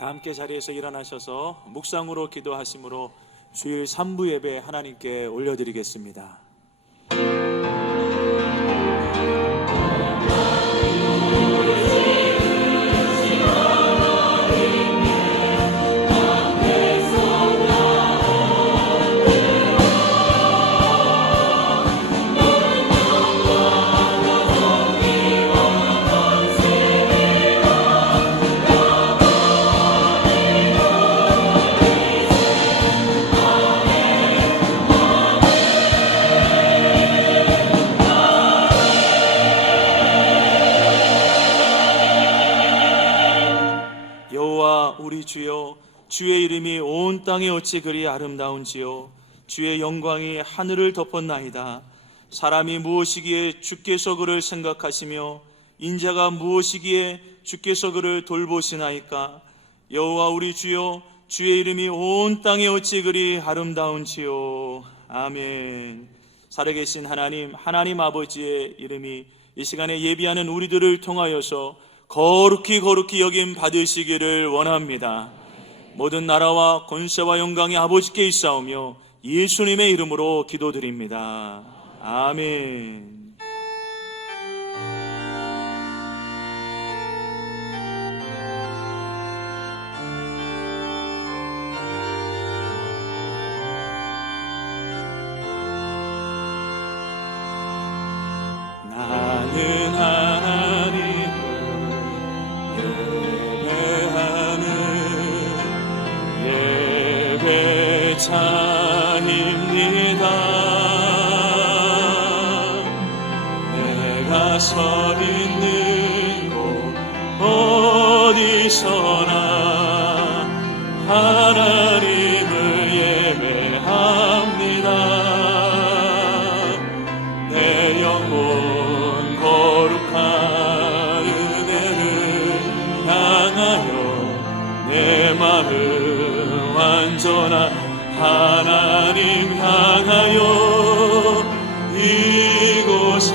다 함께 자리에서 일어나셔서 묵상으로 기도하심으로 주일 3부 예배 하나님께 올려드리겠습니다. 우리 주여, 주의 이름이 온 땅에 어찌 그리 아름다운지요. 주의 영광이 하늘을 덮었나이다. 사람이 무엇이기에 주께서 그를 생각하시며 인자가 무엇이기에 주께서 그를 돌보시나이까. 여호와 우리 주여, 주의 이름이 온 땅에 어찌 그리 아름다운지요. 아멘. 살아계신 하나님, 하나님 아버지의 이름이 이 시간에 예비하는 우리들을 통하여서 거룩히 여김 받으시기를 원합니다. 모든 나라와 권세와 영광이 아버지께 있사오며 예수님의 이름으로 기도드립니다. 아멘. 나는 하나님 예배자입니다. 내가 서 있는 곳 어디서나 하나님을 예배합니다. 내 영혼 거룩한 은혜를 향하여 내 마음 완전한 하나님 향하여 이곳에서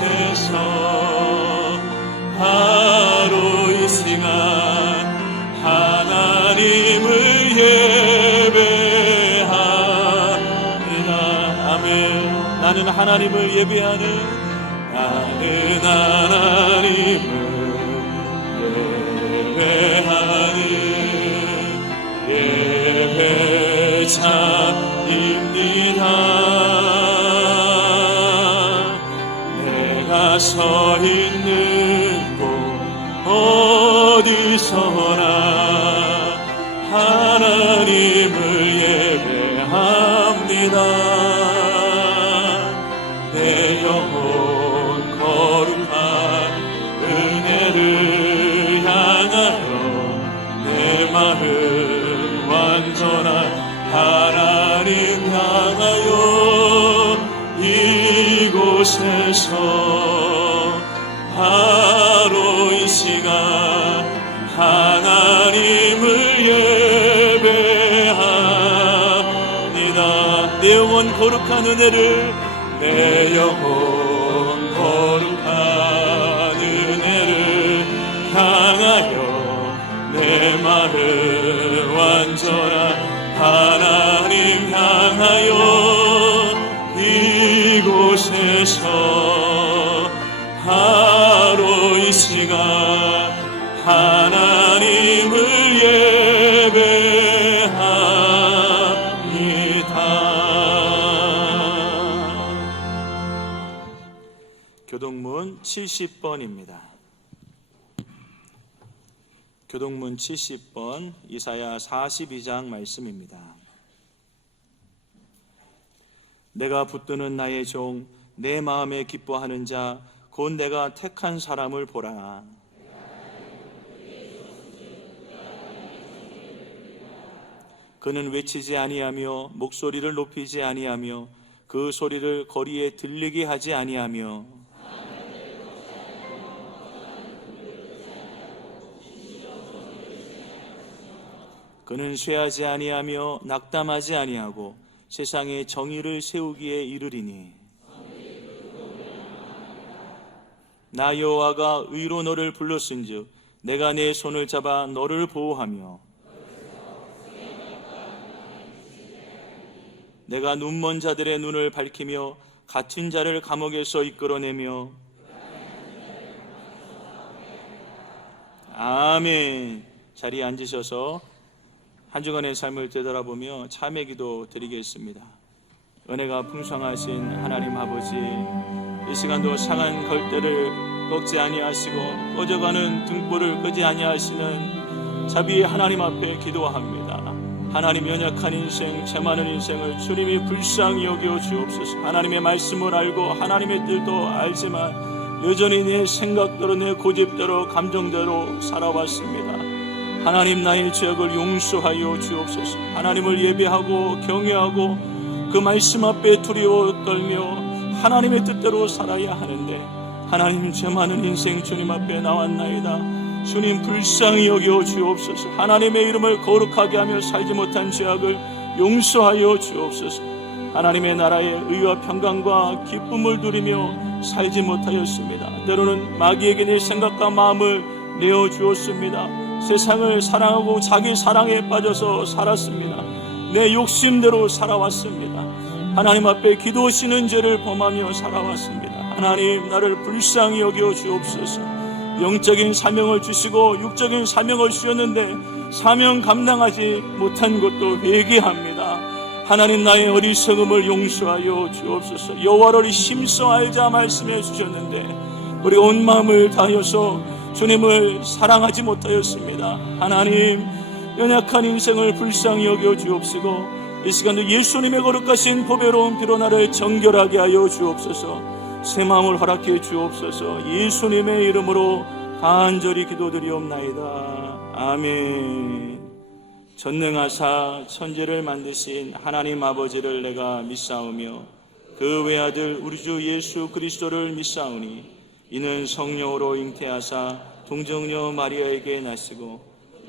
바로 이 시간 하나님을 예배합니다. 아멘. 나는 하나님을 예배하는, 나는 하나님을 예배하는 예배자입니다. 내가 서 있는 곳 어디서나 하나님을 예배합니다. 내 영혼 거룩한 은혜를 향하여 내 마음 완전한 하나님 향하여 이곳에서 바로 이 시간 하나님을 예배합니다. 내 영혼 거룩한 은혜를, 내 영혼 거룩한 은혜를 향하여 내 마음 완전한 하나님 향하여 이곳에서 바로 이 시간 하나님을 예배합니다. 교동문 70번입니다. 교동문 70번 이사야 42장 말씀입니다. 내가 붙드는 나의 종, 내 마음에 기뻐하는 자, 곧 내가 택한 사람을 보라. 그는 외치지 아니하며 목소리를 높이지 아니하며 그 소리를 거리에 들리게 하지 아니하며 그는 쇠하지 아니하며 낙담하지 아니하고 세상에 정의를 세우기에 이르리니 나 여호와가 의로 너를 불렀은즉 내가 내 손을 잡아 너를 보호하며 내가 눈먼 자들의 눈을 밝히며 갇힌 자를 감옥에서 이끌어내며 아멘. 자리에 앉으셔서 한 주간의 삶을 되돌아보며 참회 기도 드리겠습니다. 은혜가 풍성하신 하나님 아버지, 이 시간도 상한 걸대를 꺾지 아니하시고 꺼져가는 등불을 끄지 아니하시는 자비의 하나님 앞에 기도합니다. 하나님, 연약한 인생, 죄 많은 인생을 주님이 불쌍히 여겨 주옵소서. 하나님의 말씀을 알고 하나님의 뜻도 알지만 여전히 내 생각대로, 내 고집대로, 감정대로 살아왔습니다. 하나님, 나의 죄악을 용서하여 주옵소서. 하나님을 예배하고 경외하고 그 말씀 앞에 두려워 떨며 하나님의 뜻대로 살아야 하는데, 하나님, 죄 많은 인생 주님 앞에 나왔나이다. 주님, 불쌍히 여겨 주옵소서. 하나님의 이름을 거룩하게 하며 살지 못한 죄악을 용서하여 주옵소서. 하나님의 나라의 의와 평강과 기쁨을 누리며 살지 못하였습니다. 때로는 마귀에게 내 생각과 마음을 내어주었습니다. 세상을 사랑하고 자기 사랑에 빠져서 살았습니다. 내 욕심대로 살아왔습니다. 하나님 앞에 기도하시는 죄를 범하며 살아왔습니다. 하나님, 나를 불쌍히 여겨 주옵소서. 영적인 사명을 주시고 육적인 사명을 주셨는데 사명 감당하지 못한 것도 회개합니다. 하나님, 나의 어리석음을 용서하여 주옵소서. 여호와를 힘써 알자 말씀해 주셨는데 우리 온 마음을 다하여서 주님을 사랑하지 못하였습니다. 하나님, 연약한 인생을 불쌍히 여겨 주옵시고 이 시간도 예수님의 거룩하신 보배로운 피로 나를 정결하게 하여 주옵소서. 새 마음을 허락해 주옵소서. 예수님의 이름으로 간절히 기도드리옵나이다. 아멘. 전능하사 천지를 만드신 하나님 아버지를 내가 믿사오며 그 외아들 우리 주 예수 그리스도를 믿사오니 이는 성령으로 잉태하사 동정녀 마리아에게 나시고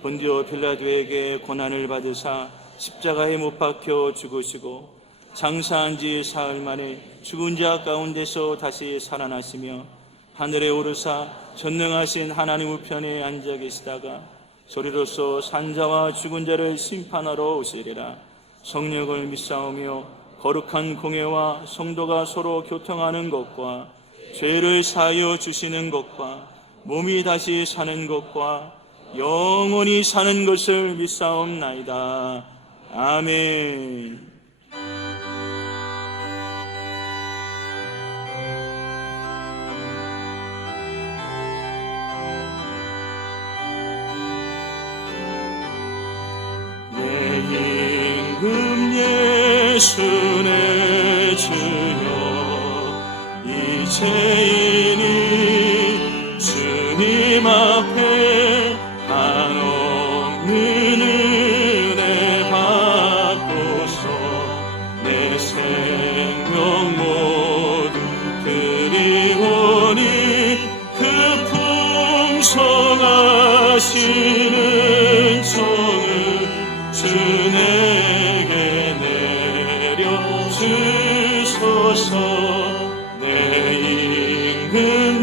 본디오 빌라도에게 고난을 받으사 십자가에 못 박혀 죽으시고 장사한 지 사흘 만에 죽은 자 가운데서 다시 살아나시며 하늘에 오르사 전능하신 하나님 우편에 앉아 계시다가 소리로서 산자와 죽은 자를 심판하러 오시리라. 성령을 믿사오며 거룩한 공회와 성도가 서로 교통하는 것과 죄를 사하여 주시는 것과 몸이 다시 사는 것과 영원히 사는 것을 믿사옵나이다. 아멘. 예수 내 주여, 이제이니 주님 앞에 한없는 은혜 받고서 내 생명 모두 드리오니 그 풍성하시는 정을 주 내게 내려주소서. 내 임금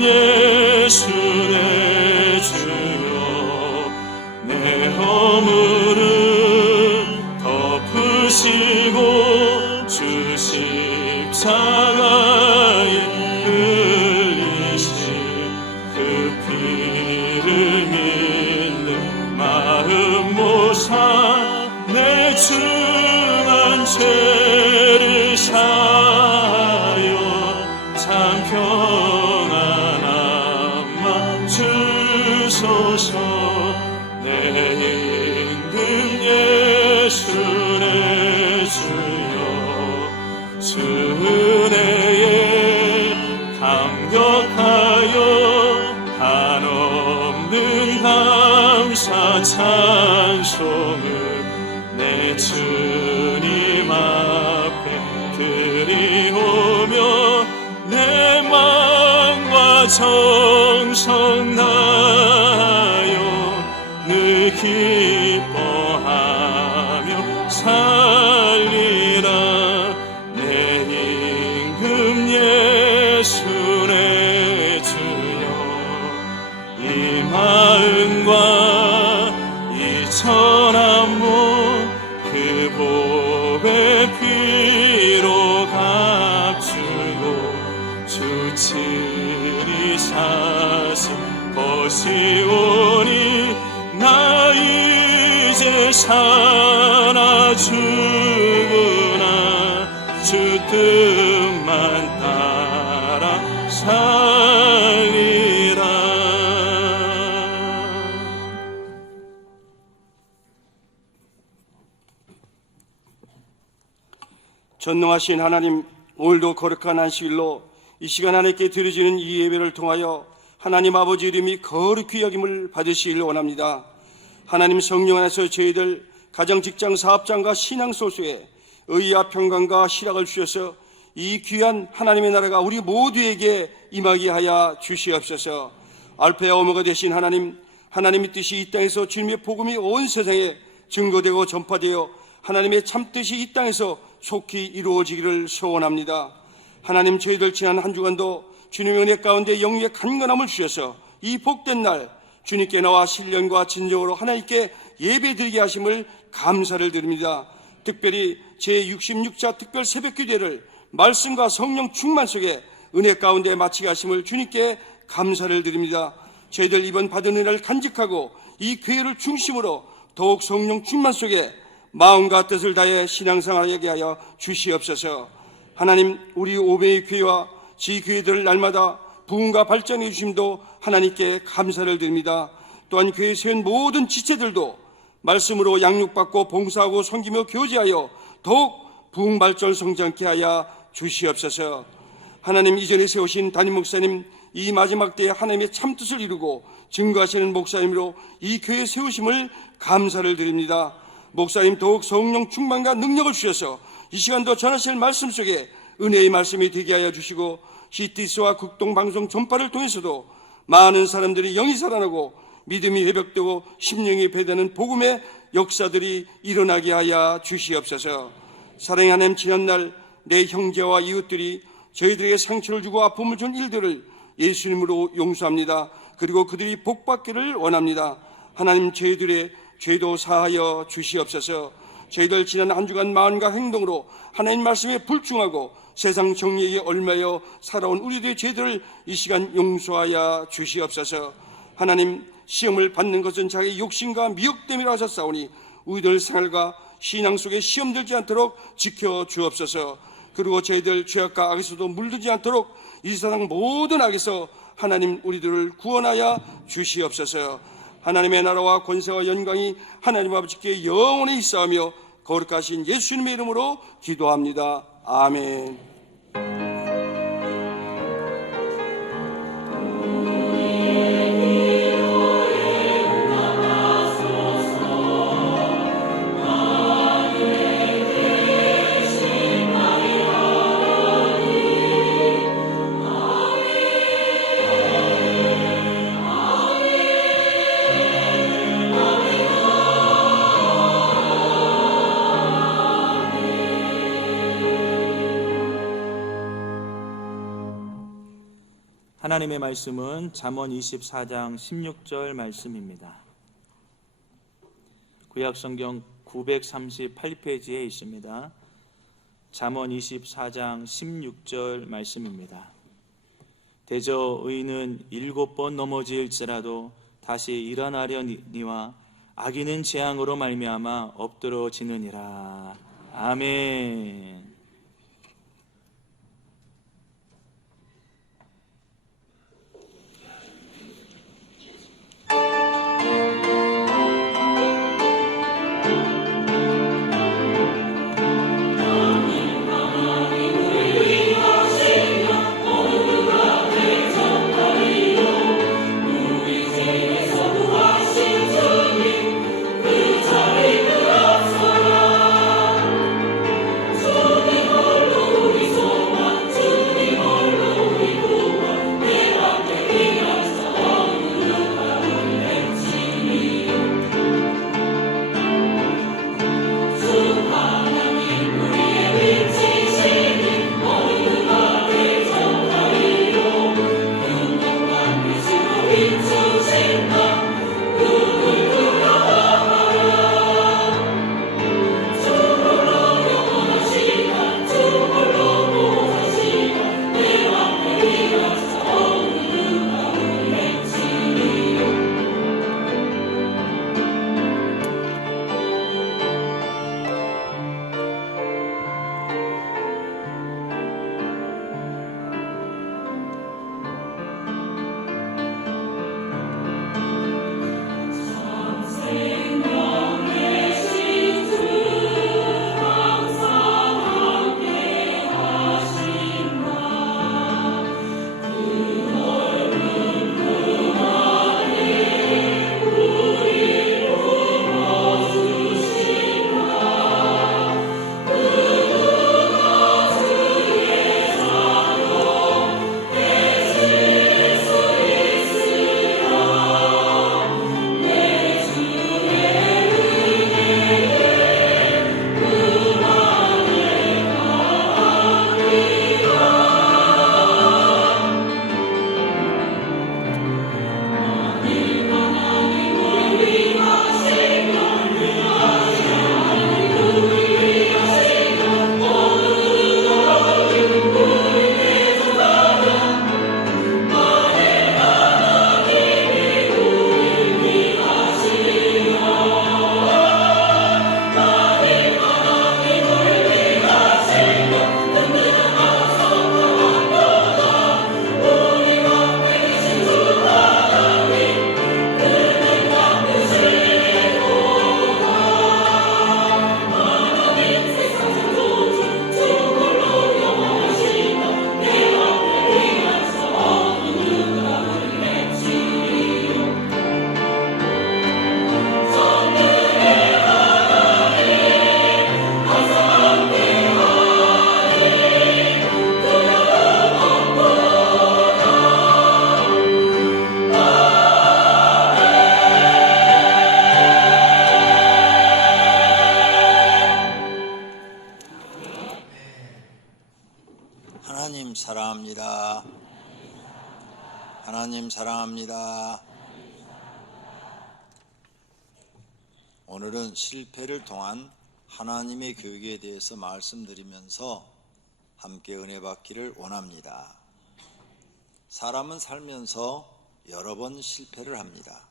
예수 내 주여, 내 허물을 덮으시고 주 십자가에 흘리신 그 피를 믿는 마음 모사 내 중한 죄를 사하여 참 평안함만 주소서. 내 임금 예수 내 주여, 주 은혜에 감격하여 한없는 감사 찬송을 내 주님 앞에 드리오며 내 마음과 정성 다하여 늘 기뻐하며 살리라. 내 임금 예수 내 주여, 이 마음과 이 천한 몸 그 보배 피 보시오니 나 이제 사나 죽으나 주 뜻만 따라 살리라. 전능하신 하나님, 오늘도 거룩한 안식일로 이 시간 하나님께 드려지는 이 예배를 통하여 하나님 아버지 이름이 거룩히 여김을 받으시길 원합니다. 하나님 성령 안에서 저희들 가정, 직장, 사업장과 신앙 소수에 의와 평강과 희락을 주셔서 이 귀한 하나님의 나라가 우리 모두에게 임하게 하여 주시옵소서. 알파와 오메가 되신 하나님, 하나님의 뜻이 이 땅에서 주님의 복음이 온 세상에 증거되고 전파되어 하나님의 참뜻이 이 땅에서 속히 이루어지기를 소원합니다. 하나님, 저희들 지난 한 주간도 주님의 은혜 가운데 영육의 간건함을 주셔서 이 복된 날 주님께 나와 신령과 진정으로 하나님께 예배드리게 하심을 감사를 드립니다. 특별히 제66차 특별 새벽기도회를 말씀과 성령 충만 속에 은혜 가운데 마치게 하심을 주님께 감사를 드립니다. 저희들 이번 받은 은혜를 간직하고 이 교회를 중심으로 더욱 성령 충만 속에 마음과 뜻을 다해 신앙생활하게 하여 주시옵소서. 하나님, 우리 오베이 교회와 지교회들을 날마다 부흥과 발전해 주심도 하나님께 감사를 드립니다. 또한 교회에 세운 모든 지체들도 말씀으로 양육받고 봉사하고 섬기며 교제하여 더욱 부흥 발전 성장케 하여 주시옵소서. 하나님, 이전에 세우신 담임 목사님, 이 마지막 때에 하나님의 참뜻을 이루고 증거하시는 목사님으로 이 교회 세우심을 감사를 드립니다. 목사님, 더욱 성령 충만과 능력을 주셔서 이 시간도 전하실 말씀 속에 은혜의 말씀이 되게 하여 주시고 CTS와 극동방송 전파를 통해서도 많은 사람들이 영이 살아나고 믿음이 회복되고 심령이 배되는 복음의 역사들이 일어나게 하여 주시옵소서. 사랑의 하나님, 지난날 내 형제와 이웃들이 저희들에게 상처를 주고 아픔을 준 일들을 예수님으로 용서합니다. 그리고 그들이 복받기를 원합니다. 하나님, 저희들의 죄도 사하여 주시옵소서. 저희들 지난 한 주간 마음과 행동으로 하나님 말씀에 불충하고 세상 정의에 얽매여 살아온 우리들의 죄들을 이 시간 용서하여 주시옵소서. 하나님, 시험을 받는 것은 자기 욕심과 미혹됨이라 하셨사오니 우리들 생활과 신앙 속에 시험 들지 않도록 지켜 주옵소서. 그리고 저희들 죄악과 악에서도 물들지 않도록 이 세상 모든 악에서 하나님 우리들을 구원하여 주시옵소서. 하나님의 나라와 권세와 영광이 하나님 아버지께 영원히 있사오며 거룩하신 예수님의 이름으로 기도합니다. 아멘. 하나님의 말씀은 잠언 24장 16절 말씀입니다. 구약성경 938페이지에 있습니다. 잠언 24장 16절 말씀입니다. 대저 의인은 7번 넘어질지라도 다시 일어나려니와 악인은 재앙으로 말미암아 엎드러지느니라. 아멘. 주님 하나님 사랑합니다. 하나님 사랑합니다. 오늘은 실패를 통한 하나님의 교육에 대해서 말씀드리면서 함께 은혜 받기를 원합니다. 사람은 살면서 여러 번 실패를 합니다.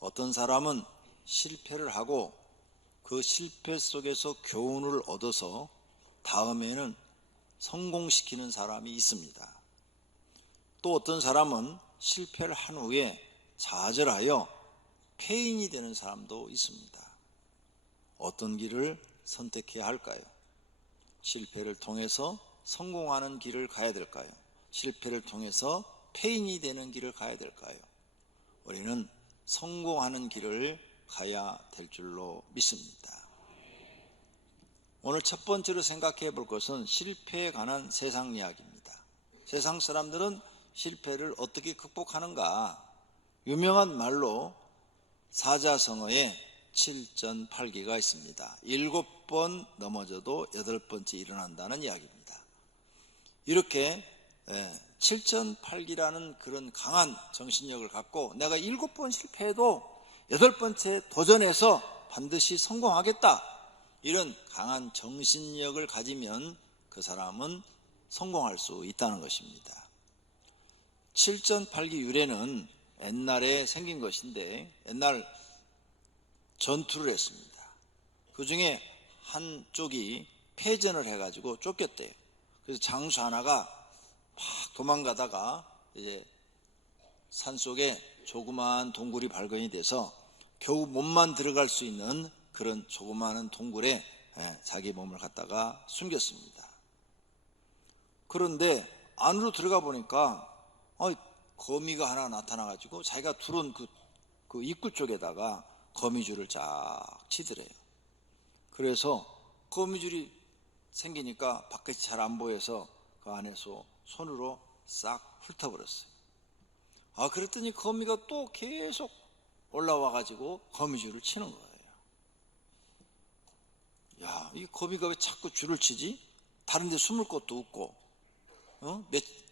어떤 사람은 실패를 하고 그 실패 속에서 교훈을 얻어서 다음에는 성공시키는 사람이 있습니다. 또 어떤 사람은 실패를 한 후에 좌절하여 폐인이 되는 사람도 있습니다. 어떤 길을 선택해야 할까요? 실패를 통해서 성공하는 길을 가야 될까요? 실패를 통해서 폐인이 되는 길을 가야 될까요? 우리는 성공하는 길을 가야 될 줄로 믿습니다. 오늘 첫 번째로 생각해 볼 것은 실패에 관한 세상 이야기입니다. 세상 사람들은 실패를 어떻게 극복하는가? 유명한 말로 사자성어에 7전8기가 있습니다. 7번 넘어져도 8번째 일어난다는 이야기입니다. 이렇게 7전8기라는 그런 강한 정신력을 갖고 내가 7번 실패해도 8번째 도전해서 반드시 성공하겠다, 이런 강한 정신력을 가지면 그 사람은 성공할 수 있다는 것입니다. 7전8기 유래는 옛날에 생긴 것인데 옛날 전투를 했습니다. 그 중에 한쪽이 패전을 해가지고 쫓겼대요. 그래서 장수 하나가 막 도망가다가 이제 산속에 조그마한 동굴이 발견이 돼서 겨우 몸만 들어갈 수 있는 그런 조그마한 동굴에 자기 몸을 갖다가 숨겼습니다. 그런데 안으로 들어가 보니까 거미가 하나 나타나가지고 자기가 들어온 그 입구 쪽에다가 거미줄을 쫙 치더래요. 그래서 거미줄이 생기니까 바깥이 잘 안 보여서 그 안에서 손으로 싹 훑어버렸어요. 그랬더니 거미가 또 계속 올라와가지고 거미줄을 치는 거예요. 이 거미가 왜 자꾸 줄을 치지? 다른 데 숨을 곳도 없고,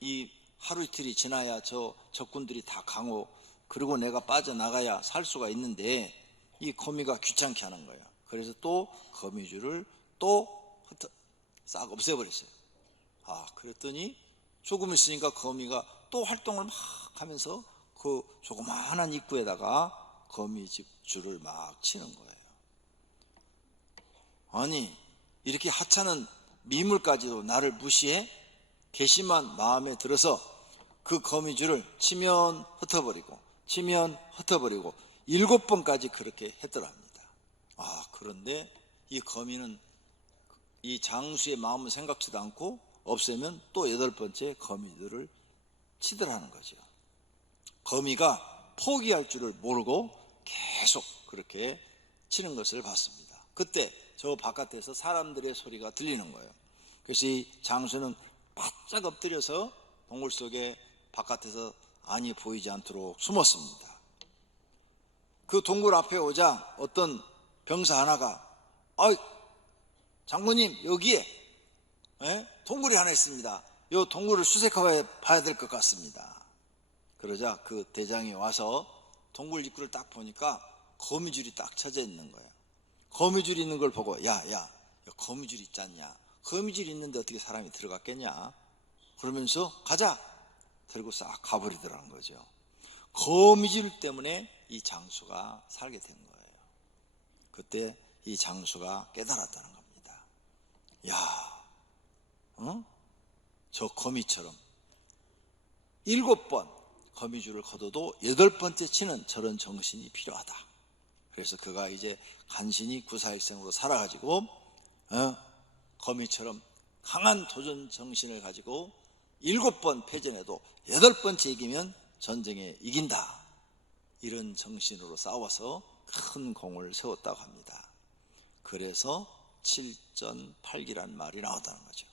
이 하루 이틀이 지나야 저 적군들이 다 강호, 그리고 내가 빠져나가야 살 수가 있는데 이 거미가 귀찮게 하는 거예요. 그래서 또 거미줄을 또 싹 없애버렸어요. 그랬더니 조금 있으니까 거미가 또 활동을 막 하면서 그 조그마한 입구에다가 거미집 줄을 막 치는 거예요. 아니, 이렇게 하찮은 미물까지도 나를 무시해? 괘씸한 마음에 들어서 그 거미줄을 치면 흩어버리고 치면 흩어버리고 7번까지 그렇게 했더랍니다. 그런데 이 거미는 이 장수의 마음을 생각지도 않고 없애면 또 8번째 거미들을 치더라는 거죠. 거미가 포기할 줄을 모르고 계속 그렇게 치는 것을 봤습니다. 그때 저 바깥에서 사람들의 소리가 들리는 거예요. 그래서 이 장수는 바짝 엎드려서 동굴 속에 바깥에서 안이 보이지 않도록 숨었습니다. 그 동굴 앞에 오자 어떤 병사 하나가 장군님, 여기에 동굴이 하나 있습니다. 이 동굴을 수색해 봐야 될 것 같습니다. 그러자 그 대장이 와서 동굴 입구를 딱 보니까 거미줄이 딱 쳐져 있는 거예요. 거미줄이 있는 걸 보고 야 거미줄 있지 않냐, 거미줄 있는데 어떻게 사람이 들어갔겠냐, 그러면서 가자 들고 싹 가버리더라는 거죠. 거미줄 때문에 이 장수가 살게 된 거예요. 그때 이 장수가 깨달았다는 겁니다. 저 거미처럼 7번 거미줄을 걷어도 8번째 치는 저런 정신이 필요하다. 그래서 그가 이제 간신히 구사일생으로 살아가지고 거미처럼 강한 도전 정신을 가지고 7번 패전해도 8번째 이기면 전쟁에 이긴다, 이런 정신으로 싸워서 큰 공을 세웠다고 합니다. 그래서 7전8기란 말이 나왔다는 거죠.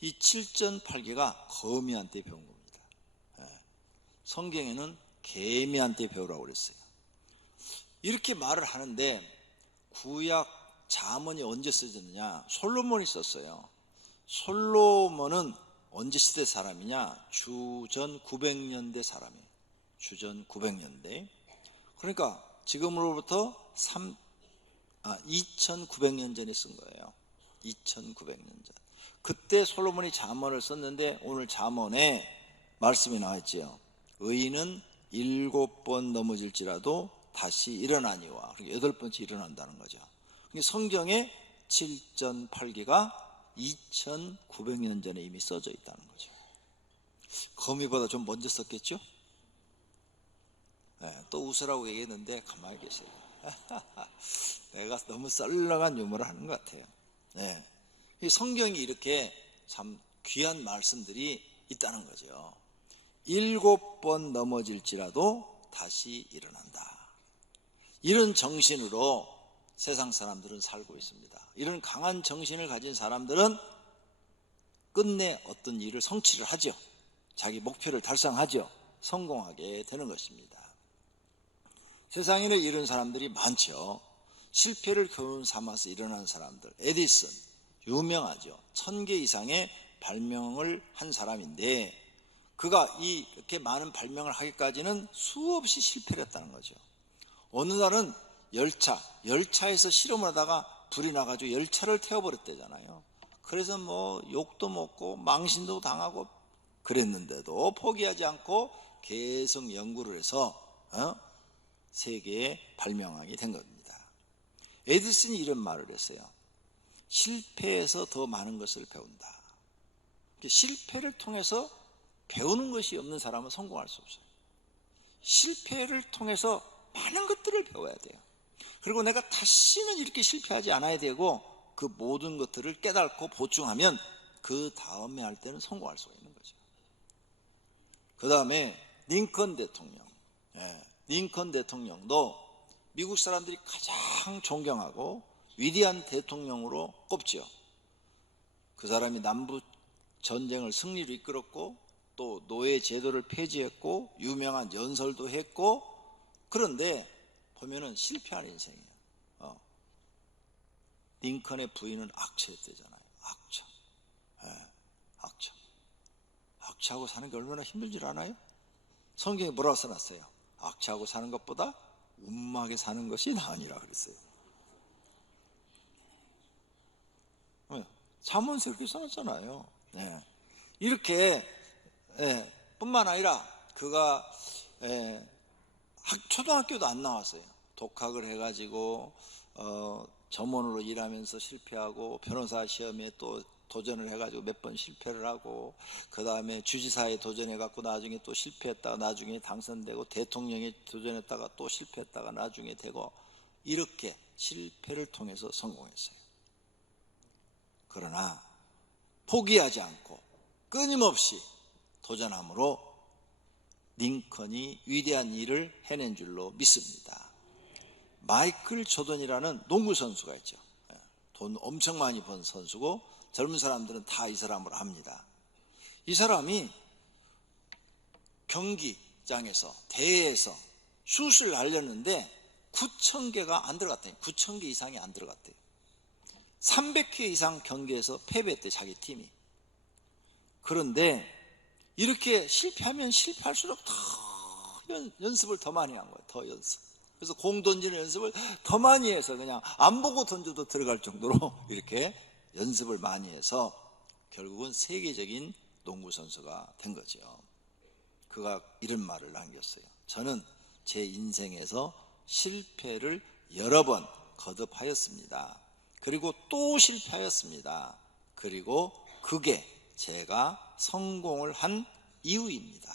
이 7전8기가 거미한테 배운 겁니다. 성경에는 개미한테 배우라고 그랬어요. 이렇게 말을 하는데 구약 잠언이 언제 써졌느냐? 솔로몬이 썼어요. 솔로몬은 언제 시대 사람이냐? 주전 900년대 사람이에요. 주전 900년대. 그러니까 지금으로부터 2900년 전에 쓴 거예요. 2900년 전. 그때 솔로몬이 잠언을 썼는데 오늘 잠언에 말씀이 나왔죠. 의인은 7번 넘어질지라도 다시 일어나니와, 그러니까 8번째 일어난다는 거죠. 성경에 7전8기가 2900년 전에 이미 써져 있다는 거죠. 거미보다 좀 먼저 썼겠죠? 또 웃으라고 얘기했는데 가만히 계세요. 내가 너무 썰렁한 유머를 하는 것 같아요. 이 성경이 이렇게 참 귀한 말씀들이 있다는 거죠. 7번 넘어질지라도 다시 일어난다, 이런 정신으로 세상 사람들은 살고 있습니다. 이런 강한 정신을 가진 사람들은 끝내 어떤 일을 성취를 하죠. 자기 목표를 달성하죠. 성공하게 되는 것입니다. 세상에는 이런 사람들이 많죠. 실패를 교훈 삼아서 일어난 사람들. 에디슨 유명하죠. 1000개 이상의 발명을 한 사람인데 그가 이렇게 많은 발명을 하기까지는 수없이 실패를 했다는 거죠. 어느 날은 열차에서 실험을 하다가 불이 나가지고 열차를 태워버렸대잖아요. 그래서 뭐 욕도 먹고 망신도 당하고 그랬는데도 포기하지 않고 계속 연구를 해서 세계에 발명하게 된 겁니다. 에디슨이 이런 말을 했어요. 실패에서 더 많은 것을 배운다. 실패를 통해서 배우는 것이 없는 사람은 성공할 수 없어요. 실패를 통해서 많은 것들을 배워야 돼요. 그리고 내가 다시는 이렇게 실패하지 않아야 되고 그 모든 것들을 깨닫고 보충하면 그 다음에 할 때는 성공할 수가 있는 거죠. 그 다음에 링컨 대통령. 링컨 대통령도 미국 사람들이 가장 존경하고 위대한 대통령으로 꼽죠. 그 사람이 남북 전쟁을 승리로 이끌었고 또 노예 제도를 폐지했고 유명한 연설도 했고, 그런데 보면은 실패한 인생이에요. 링컨의 부인은 악처였대잖아요. 악처. 악처하고 사는 게 얼마나 힘든 줄 아나요? 성경에 뭐라고 써놨어요? 악처하고 사는 것보다 운막에 사는 것이 나으니라 그랬어요. 잠언에서 이렇게 써놨잖아요. 이렇게 뿐만 아니라 그가 초등학교도 안 나왔어요. 독학을 해가지고 점원으로 일하면서 실패하고 변호사 시험에 또 도전을 해가지고 몇 번 실패를 하고 그 다음에 주지사에 도전해갖고 나중에 또 실패했다가 나중에 당선되고 대통령에 도전했다가 또 실패했다가 나중에 되고 이렇게 실패를 통해서 성공했어요. 그러나 포기하지 않고 끊임없이 도전함으로 링컨이 위대한 일을 해낸 줄로 믿습니다. 마이클 조던이라는 농구 선수가 있죠. 돈 엄청 많이 번 선수고 젊은 사람들은 다 이 사람을 압니다. 이 사람이 경기장에서 대회에서 슛을 날렸는데 9,000개가 안 들어갔대요. 9,000개 이상이 안 들어갔대요. 300회 이상 경기에서 패배했대, 자기 팀이. 그런데 이렇게 실패하면 실패할수록 더 연습을 더 많이 한 거예요. 더 연습. 그래서 공 던지는 연습을 더 많이 해서 그냥 안 보고 던져도 들어갈 정도로 이렇게 연습을 많이 해서 결국은 세계적인 농구 선수가 된 거죠. 그가 이런 말을 남겼어요. 저는 제 인생에서 실패를 여러 번 거듭하였습니다. 그리고 또 실패하였습니다. 그리고 그게 제가 성공을 한 이유입니다.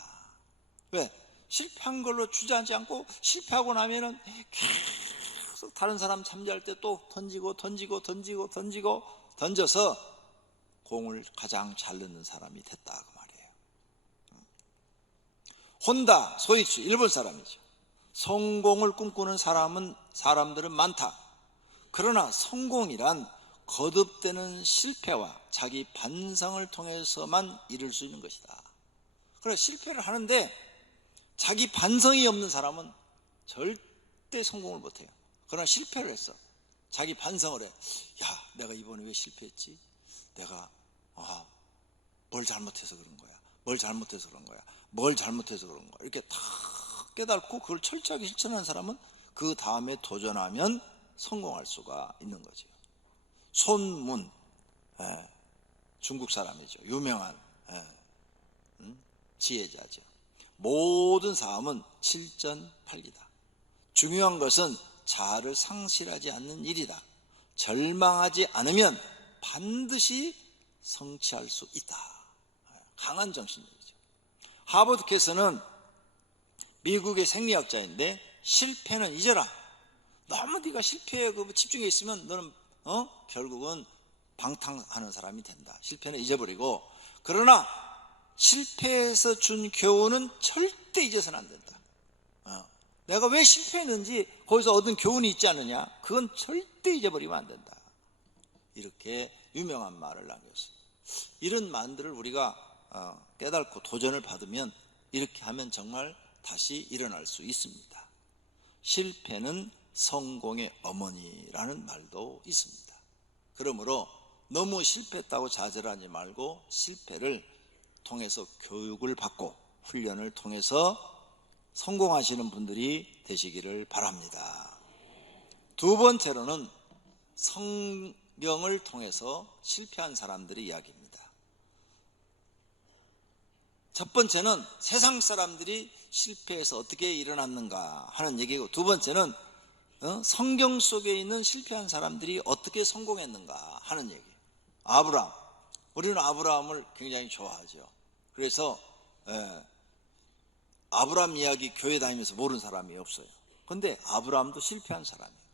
왜? 실패한 걸로 주저하지 않고 실패하고 나면은 계속 다른 사람 참여할 때 또 던져서 공을 가장 잘 넣는 사람이 됐다 그 말이에요. 혼다 소이치 일본 사람이죠. 성공을 꿈꾸는 사람들은 많다. 그러나 성공이란 거듭되는 실패와 자기 반성을 통해서만 이룰 수 있는 것이다. 그래 실패를 하는데 자기 반성이 없는 사람은 절대 성공을 못해요. 그러나 실패를 했어. 자기 반성을 해. 야, 내가 이번에 왜 실패했지? 내가 뭘 잘못해서 그런 거야. 뭘 잘못해서 그런 거야. 이렇게 다 깨닫고 그걸 철저하게 실천하는 사람은 그 다음에 도전하면 성공할 수가 있는 거죠. 손문, 중국 사람이죠. 유명한 지혜자죠. 모든 사람은 칠전팔리다. 중요한 것은 자아를 상실하지 않는 일이다. 절망하지 않으면 반드시 성취할 수 있다. 강한 정신력이죠. 하버드 캐서는 미국의 생리학자인데 실패는 잊어라. 너무 네가 실패에 집중해 있으면 너는 결국은 방탕하는 사람이 된다. 실패는 잊어버리고 그러나 실패에서 준 교훈은 절대 잊어서는 안 된다. 내가 왜 실패했는지 거기서 얻은 교훈이 있지 않느냐? 그건 절대 잊어버리면 안 된다. 이렇게 유명한 말을 남겼어요. 이런 말들을 우리가 깨닫고 도전을 받으면 이렇게 하면 정말 다시 일어날 수 있습니다. 실패는 성공의 어머니라는 말도 있습니다. 그러므로 너무 실패했다고 좌절하지 말고 실패를 통해서 교육을 받고 훈련을 통해서 성공하시는 분들이 되시기를 바랍니다. 두 번째로는 성경을 통해서 실패한 사람들의 이야기입니다. 첫 번째는 세상 사람들이 실패해서 어떻게 일어났는가 하는 얘기고, 두 번째는 성경 속에 있는 실패한 사람들이 어떻게 성공했는가 하는 얘기. 아브라함, 우리는 아브라함을 굉장히 좋아하죠. 그래서 아브라함 이야기 교회 다니면서 모르는 사람이 없어요. 그런데 아브라함도 실패한 사람이에요.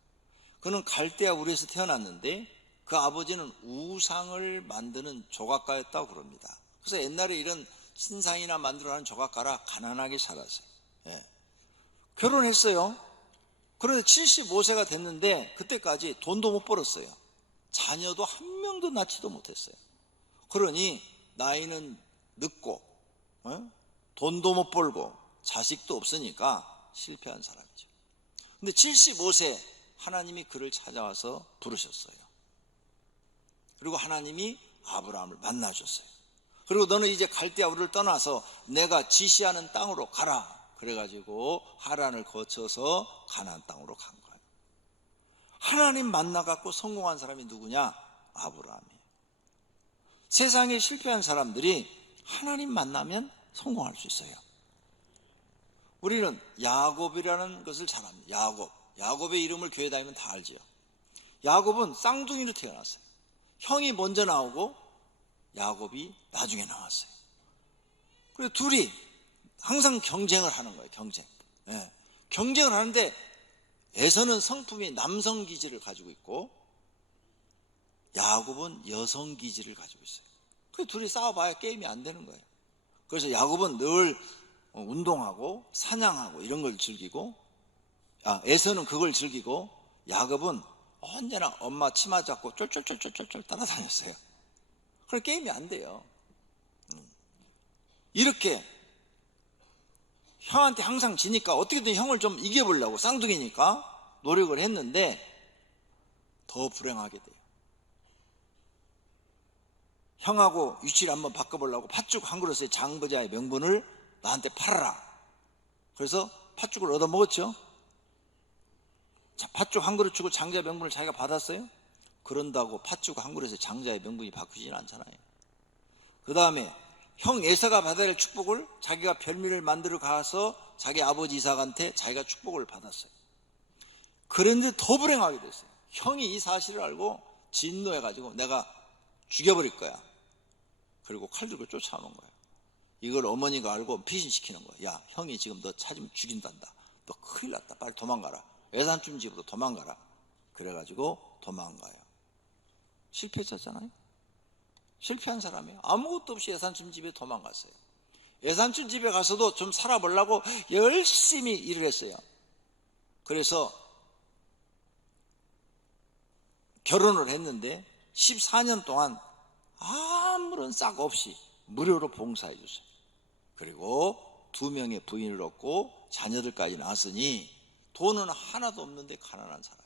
그는 갈대아 우르에서 태어났는데 그 아버지는 우상을 만드는 조각가였다고 그럽니다. 그래서 옛날에 이런 신상이나 만들어가는 조각가라 가난하게 살았어요. 결혼했어요. 그런데 75세가 됐는데 그때까지 돈도 못 벌었어요. 자녀도 한 명도 낳지도 못했어요. 그러니 나이는 늦고 돈도 못 벌고 자식도 없으니까 실패한 사람이죠. 근데 75세 하나님이 그를 찾아와서 부르셨어요. 그리고 하나님이 아브라함을 만나줬어요. 그리고 너는 이제 갈대아 우르를 떠나서 내가 지시하는 땅으로 가라. 그래가지고 하란을 거쳐서 가나안 땅으로 간 거예요. 하나님 만나갖고 성공한 사람이 누구냐? 아브라함이에요. 세상에 실패한 사람들이 하나님 만나면 성공할 수 있어요. 우리는 야곱이라는 것을 잘 압니다. 야곱의 이름을 교회 다니면 다 알죠. 야곱은 쌍둥이로 태어났어요. 형이 먼저 나오고 야곱이 나중에 나왔어요. 그래서 둘이 항상 경쟁을 하는 거예요. 경쟁을 하는데 에서는 성품이 남성 기질을 가지고 있고 야곱은 여성 기질을 가지고 있어요. 그래서 둘이 싸워봐야 게임이 안 되는 거예요. 그래서 야곱은 늘 운동하고 사냥하고 이런 걸 즐기고 에서는 그걸 즐기고 야곱은 언제나 엄마 치마 잡고 쫄쫄쫄쫄쫄 따라다녔어요. 그럼 게임이 안 돼요. 이렇게 형한테 항상 지니까 어떻게든 형을 좀 이겨보려고 쌍둥이니까 노력을 했는데 더 불행하게 돼요. 형하고 위치를 한번 바꿔보려고 팥죽 한 그릇에 장부자의 명분을 나한테 팔아라. 그래서 팥죽을 얻어먹었죠. 자, 팥죽 한 그릇 주고 장자 명분을 자기가 받았어요? 그런다고 팥죽 한 그릇에 장자의 명분이 바뀌지는 않잖아요. 그 다음에 형 에사가 받아야 할 축복을 자기가 별미를 만들어 가서 자기 아버지 이삭한테 자기가 축복을 받았어요. 그런데 더 불행하게 됐어요. 형이 이 사실을 알고 진노해가지고 내가 죽여버릴 거야. 그리고 칼 들고 쫓아오는 거예요. 이걸 어머니가 알고 피신시키는 거예요. 야, 형이 지금 너 찾으면 죽인단다. 너 큰일 났다. 빨리 도망가라. 예산쯤 집으로 도망가라. 그래가지고 도망가요. 실패했잖아요. 실패한 사람이에요. 아무것도 없이 예산쯤 집에 도망갔어요. 예산쯤 집에 가서도 좀 살아보려고 열심히 일을 했어요. 그래서 결혼을 했는데 14년 동안 아무런 싹 없이 무료로 봉사해 줬어요. 그리고 2명의 부인을 얻고 자녀들까지 낳았으니 돈은 하나도 없는데 가난한 사람.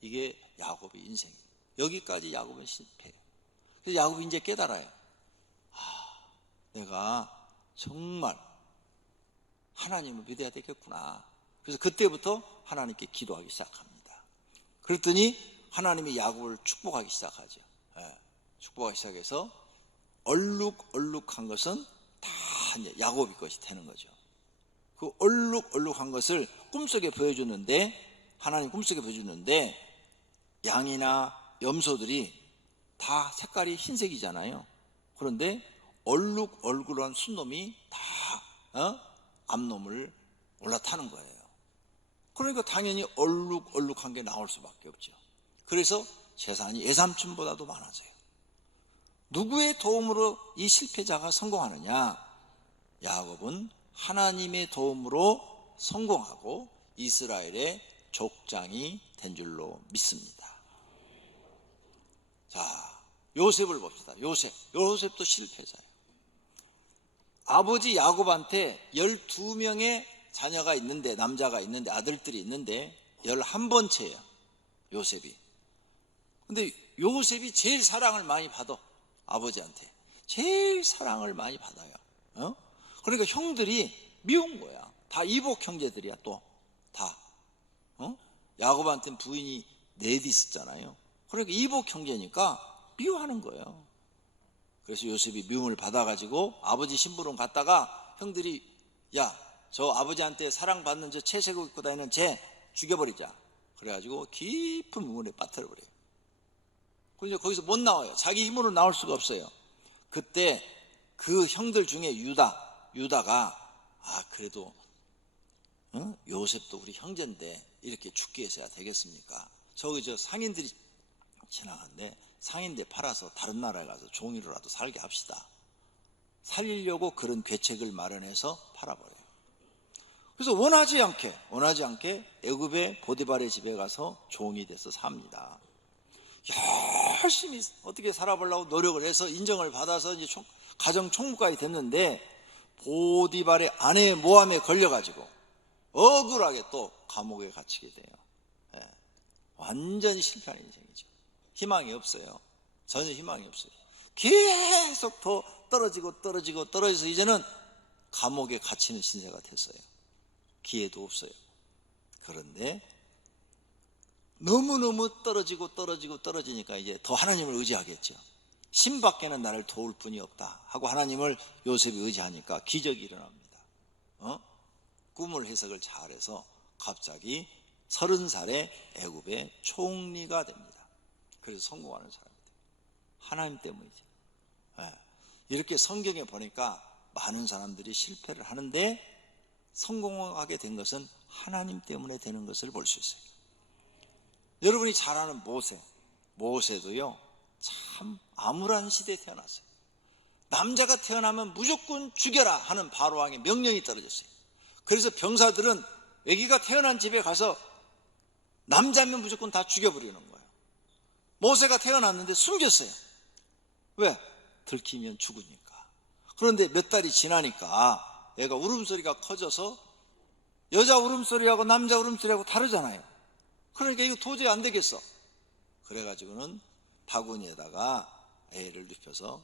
이게 야곱의 인생이에요. 여기까지 야곱은 실패해요. 그래서 야곱이 이제 깨달아요. 내가 정말 하나님을 믿어야 되겠구나. 그래서 그때부터 하나님께 기도하기 시작합니다. 그랬더니 하나님이 야곱을 축복하기 시작하죠. 축복하기 시작해서 얼룩얼룩한 것은 다 이제 야곱이 것이 되는 거죠. 그 얼룩얼룩한 것을 꿈속에 보여주는데, 하나님 꿈속에 보여주는데, 양이나 염소들이 다 색깔이 흰색이잖아요. 그런데 얼룩얼룩한 순놈이 다 암놈을 올라타는 거예요. 그러니까 당연히 얼룩얼룩한 게 나올 수밖에 없죠. 그래서 재산이 예삼촌보다도 많아져요. 누구의 도움으로 이 실패자가 성공하느냐? 야곱은 하나님의 도움으로 성공하고 이스라엘의 족장이 된 줄로 믿습니다. 자, 요셉을 봅시다. 요셉도 실패자예요. 아버지 야곱한테 12명의 자녀가 있는데, 남자가 있는데, 아들들이 있는데 11번째예요, 요셉이. 근데 요셉이 제일 사랑을 많이 받아. 아버지한테 제일 사랑을 많이 받아요. 그러니까 형들이 미운 거야. 다 이복 형제들이야. 또 다 야곱한테는 부인이 넷이 있었잖아요. 그러니까 이복 형제니까 미워하는 거예요. 그래서 요셉이 미움을 받아가지고 아버지 심부름 갔다가 형들이, 야, 저 아버지한테 사랑받는 저 채색 옷 입고 다니는 쟤 죽여버리자. 그래가지고 깊은 우물에 빠뜨려버려요. 그래서 거기서 못 나와요. 자기 힘으로 나올 수가 없어요. 그때 그 형들 중에 유다가 그래도 요셉도 우리 형제인데 이렇게 죽게 해서야 되겠습니까? 저기 저 상인들이 지나가는데 상인들 팔아서 다른 나라에 가서 종이로라도 살게 합시다. 살리려고 그런 괴책을 마련해서 팔아버려요. 그래서 원하지 않게 애굽의 보디발의 집에 가서 종이 돼서 삽니다. 열심히 어떻게 살아보려고 노력을 해서 인정을 받아서 이제 가정 총무까지 됐는데, 보디발의 아내 모함에 걸려가지고 억울하게 또 감옥에 갇히게 돼요. 완전히 실패한 인생이죠. 희망이 없어요. 전혀 희망이 없어요. 계속 더 떨어져서 이제는 감옥에 갇히는 신세가 됐어요. 기회도 없어요. 그런데 너무너무 떨어지니까 이제 더 하나님을 의지하겠죠. 신밖에는 나를 도울 분이 없다 하고 하나님을 요셉이 의지하니까 기적이 일어납니다. 꿈을 해석을 잘해서 갑자기 30살에 애굽의 총리가 됩니다. 그래서 성공하는 사람이 돼요. 하나님 때문이죠. 이렇게 성경에 보니까 많은 사람들이 실패를 하는데 성공하게 된 것은 하나님 때문에 되는 것을 볼 수 있어요. 여러분이 잘 아는 모세도요, 참 암울한 시대에 태어났어요. 남자가 태어나면 무조건 죽여라 하는 바로왕의 명령이 떨어졌어요. 그래서 병사들은 아기가 태어난 집에 가서 남자면 무조건 다 죽여버리는 거예요. 모세가 태어났는데 숨겼어요. 왜? 들키면 죽으니까. 그런데 몇 달이 지나니까 애가 울음소리가 커져서 여자 울음소리하고 남자 울음소리하고 다르잖아요. 그러니까 이거 도저히 안 되겠어. 그래가지고는 바구니에다가 애를 눕혀서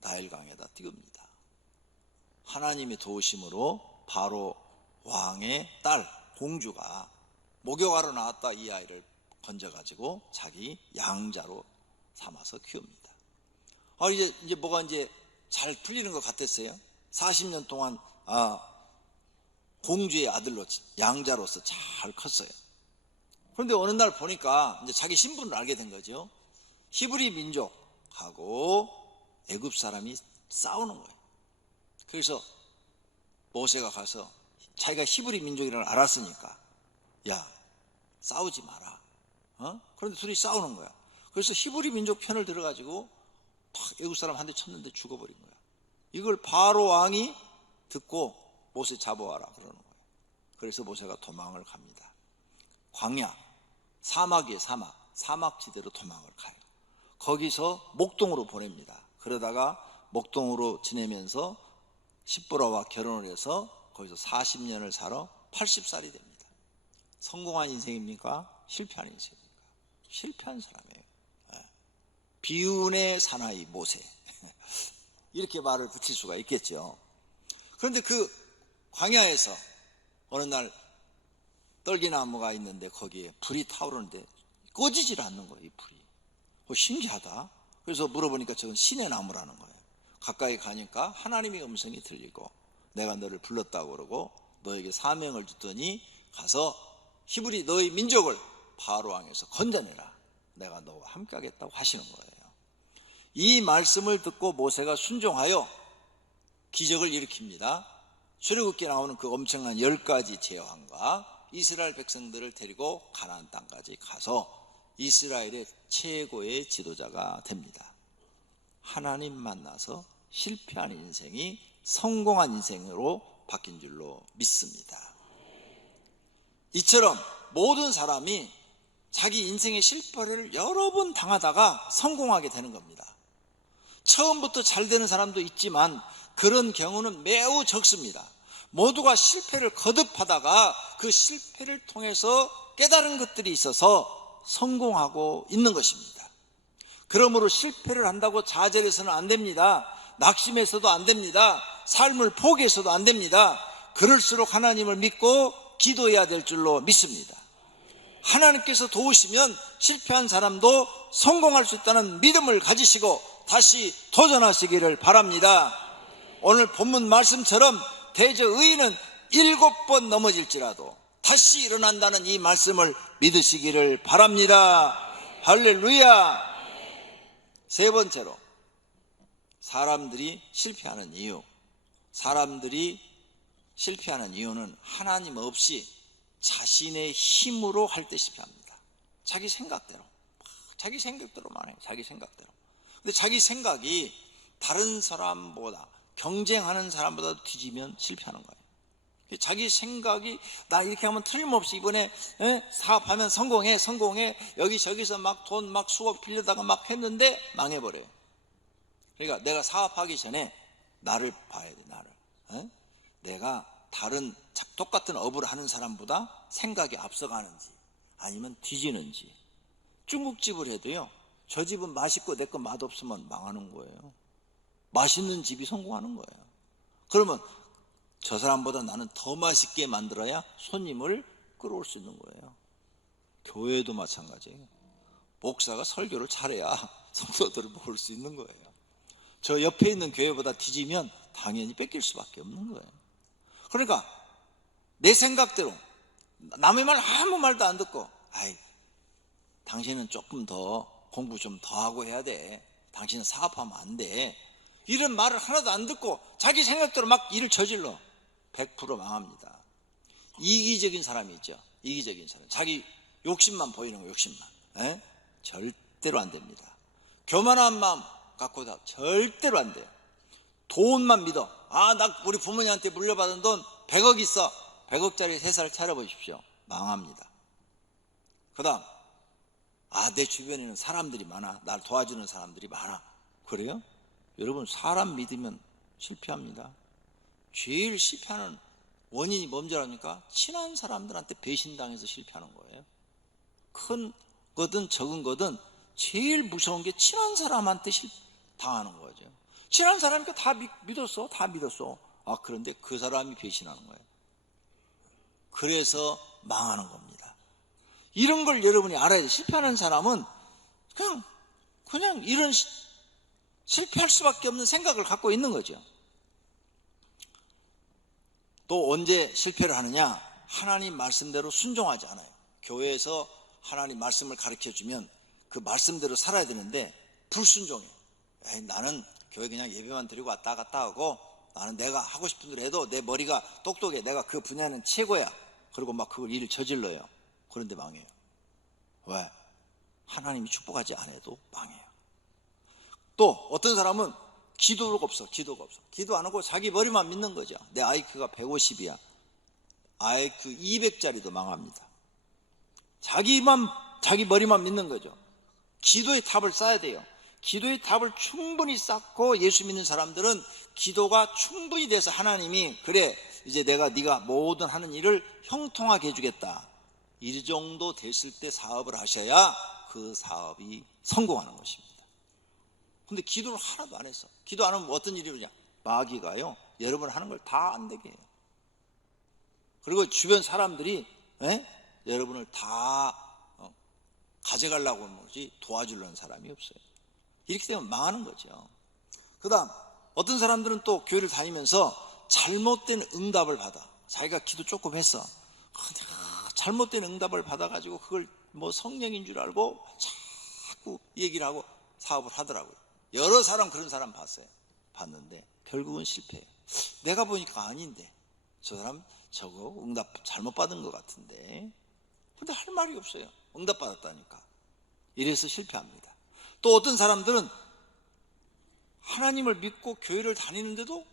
나일강에다 띄웁니다. 하나님의 도우심으로 바로 왕의 딸 공주가 목욕하러 나왔다 이 아이를 건져가지고 자기 양자로 삼아서 키웁니다. 이제 뭐가 이제 잘 풀리는 것 같았어요. 40년 동안 공주의 아들로 양자로서 잘 컸어요. 그런데 어느 날 보니까 이제 자기 신분을 알게 된 거죠. 히브리 민족하고 애굽 사람이 싸우는 거예요. 그래서 모세가 가서 자기가 히브리 민족이라는 걸 알았으니까 야, 싸우지 마라. 그런데 둘이 싸우는 거야. 그래서 히브리 민족 편을 들어가지고 탁 애굽 사람 한 대 쳤는데 죽어버린 거야. 이걸 바로 왕이 듣고 모세 잡아와라 그러는 거예요. 그래서 모세가 도망을 갑니다. 광야, 사막이에요. 사막지대로 도망을 가요. 거기서 목동으로 보냅니다. 그러다가 목동으로 지내면서 십보라와 결혼을 해서 거기서 40년을 살아 80살이 됩니다. 성공한 인생입니까? 실패한 인생입니까? 실패한 사람이에요. 비운의 사나이 모세 이렇게 말을 붙일 수가 있겠죠. 그런데 그 광야에서 어느 날 떨기나무가 있는데 거기에 불이 타오르는데 꺼지질 않는 거예요. 이 불이 신기하다. 그래서 물어보니까 저건 신의 나무라는 거예요. 가까이 가니까 하나님의 음성이 들리고 내가 너를 불렀다고 그러고 너에게 사명을 줬더니 가서 히브리 너의 민족을 바로 왕에서 건져내라. 내가 너와 함께 하겠다고 하시는 거예요. 이 말씀을 듣고 모세가 순종하여 기적을 일으킵니다. 출애굽기에 나오는 그 엄청난 10가지 제왕과 이스라엘 백성들을 데리고 가나안 땅까지 가서 이스라엘의 최고의 지도자가 됩니다. 하나님 만나서 실패한 인생이 성공한 인생으로 바뀐 줄로 믿습니다. 이처럼 모든 사람이 자기 인생의 실패를 여러 번 당하다가 성공하게 되는 겁니다. 처음부터 잘 되는 사람도 있지만 그런 경우는 매우 적습니다. 모두가 실패를 거듭하다가 그 실패를 통해서 깨달은 것들이 있어서 성공하고 있는 것입니다. 그러므로 실패를 한다고 좌절해서는 안 됩니다. 낙심해서도 안 됩니다. 삶을 포기해서도 안 됩니다. 그럴수록 하나님을 믿고 기도해야 될 줄로 믿습니다. 하나님께서 도우시면 실패한 사람도 성공할 수 있다는 믿음을 가지시고 다시 도전하시기를 바랍니다. 오늘 본문 말씀처럼 대저 의인은 7번 넘어질지라도 다시 일어난다는 이 말씀을 믿으시기를 바랍니다. 할렐루야. 세 번째로 사람들이 실패하는 이유. 사람들이 실패하는 이유는 하나님 없이 자신의 힘으로 할 때 실패합니다. 자기 생각대로만 해요. 자기 생각대로. 근데 자기 생각이 다른 사람보다 경쟁하는 사람보다 뒤지면 실패하는 거예요. 자기 생각이 나 이렇게 하면 틀림없이 이번에 사업하면 성공해 여기저기서 막 돈 막 수억 빌려다가 막 했는데 망해버려요. 그러니까 내가 사업하기 전에 나를 봐야 돼. 나를. 내가 다른 똑같은 업을 하는 사람보다 생각이 앞서가는지 아니면 뒤지는지. 중국집을 해도요, 저 집은 맛있고 내 거 맛없으면 망하는 거예요. 맛있는 집이 성공하는 거예요. 그러면 저 사람보다 나는 더 맛있게 만들어야 손님을 끌어올 수 있는 거예요. 교회도 마찬가지예요. 목사가 설교를 잘해야 성도들을 모을 수 있는 거예요. 저 옆에 있는 교회보다 뒤지면 당연히 뺏길 수밖에 없는 거예요. 그러니까 내 생각대로 남의 말 아무 말도 안 듣고 당신은 조금 더 공부 좀 더 하고 해야 돼. 당신은 사업하면 안 돼. 이런 말을 하나도 안 듣고 자기 생각대로 막 일을 저질러 100% 망합니다. 이기적인 사람이 있죠. 이기적인 사람. 자기 욕심만 보이는 거, 욕심만. 절대로 안 됩니다. 교만한 마음 갖고 다 절대로 안 돼요. 돈만 믿어. 나 우리 부모님한테 물려받은 돈 100억 있어. 100억짜리 회사를 차려보십시오. 망합니다. 그 다음 내 주변에는 사람들이 많아. 날 도와주는 사람들이 많아. 그래요? 여러분, 사람 믿으면 실패합니다. 제일 실패하는 원인이 뭔지 아십니까? 친한 사람들한테 배신당해서 실패하는 거예요. 큰 거든 적은 거든 제일 무서운 게 친한 사람한테 당하는 거죠. 친한 사람이니까 다 믿었어. 그런데 그 사람이 배신하는 거예요. 그래서 망하는 겁니다. 이런 걸 여러분이 알아야 돼요. 실패하는 사람은 그냥 이런 실패할 수밖에 없는 생각을 갖고 있는 거죠. 또 언제 실패를 하느냐? 하나님 말씀대로 순종하지 않아요. 교회에서 하나님 말씀을 가르쳐주면 그 말씀대로 살아야 되는데 불순종해. 나는 교회 그냥 예배만 드리고 왔다 갔다 하고 나는 내가 하고 싶은 대로 해도 내 머리가 똑똑해. 내가 그 분야는 최고야. 그리고 막 그걸 일을 저질러요. 그런데 망해요. 왜? 하나님이 축복하지 않아도 망해요. 또 어떤 사람은 기도가 없어. 기도 안 하고 자기 머리만 믿는 거죠. 내 IQ가 150이야. IQ 200짜리도 망합니다. 자기 머리만 믿는 거죠. 기도의 탑을 쌓아야 돼요. 기도의 탑을 충분히 쌓고 예수 믿는 사람들은 기도가 충분히 돼서 하나님이 그래 이제 네가 모든 하는 일을 형통하게 해주겠다. 이 정도 됐을 때 사업을 하셔야 그 사업이 성공하는 것입니다. 근데 기도를 하나도 안 했어. 기도 안 하면 어떤 일이 일어나냐? 마귀가요 여러분 하는 걸 다 안 되게 해요. 그리고 주변 사람들이 여러분을 다 가져가려고 하는 거지 도와주려는 사람이 없어요. 이렇게 되면 망하는 거죠. 그 다음 어떤 사람들은 또 교회를 다니면서 잘못된 응답을 받아. 자기가 기도 조금 했어. 잘못된 응답을 받아가지고 그걸 뭐 성령인 줄 알고 자꾸 얘기를 하고 사업을 하더라고요. 여러 사람 그런 사람 봤는데 결국은 실패해요. 내가 보니까 아닌데 저 사람 저거 응답 잘못 받은 것 같은데 근데 할 말이 없어요. 응답 받았다니까. 이래서 실패합니다. 또 어떤 사람들은 하나님을 믿고 교회를 다니는데도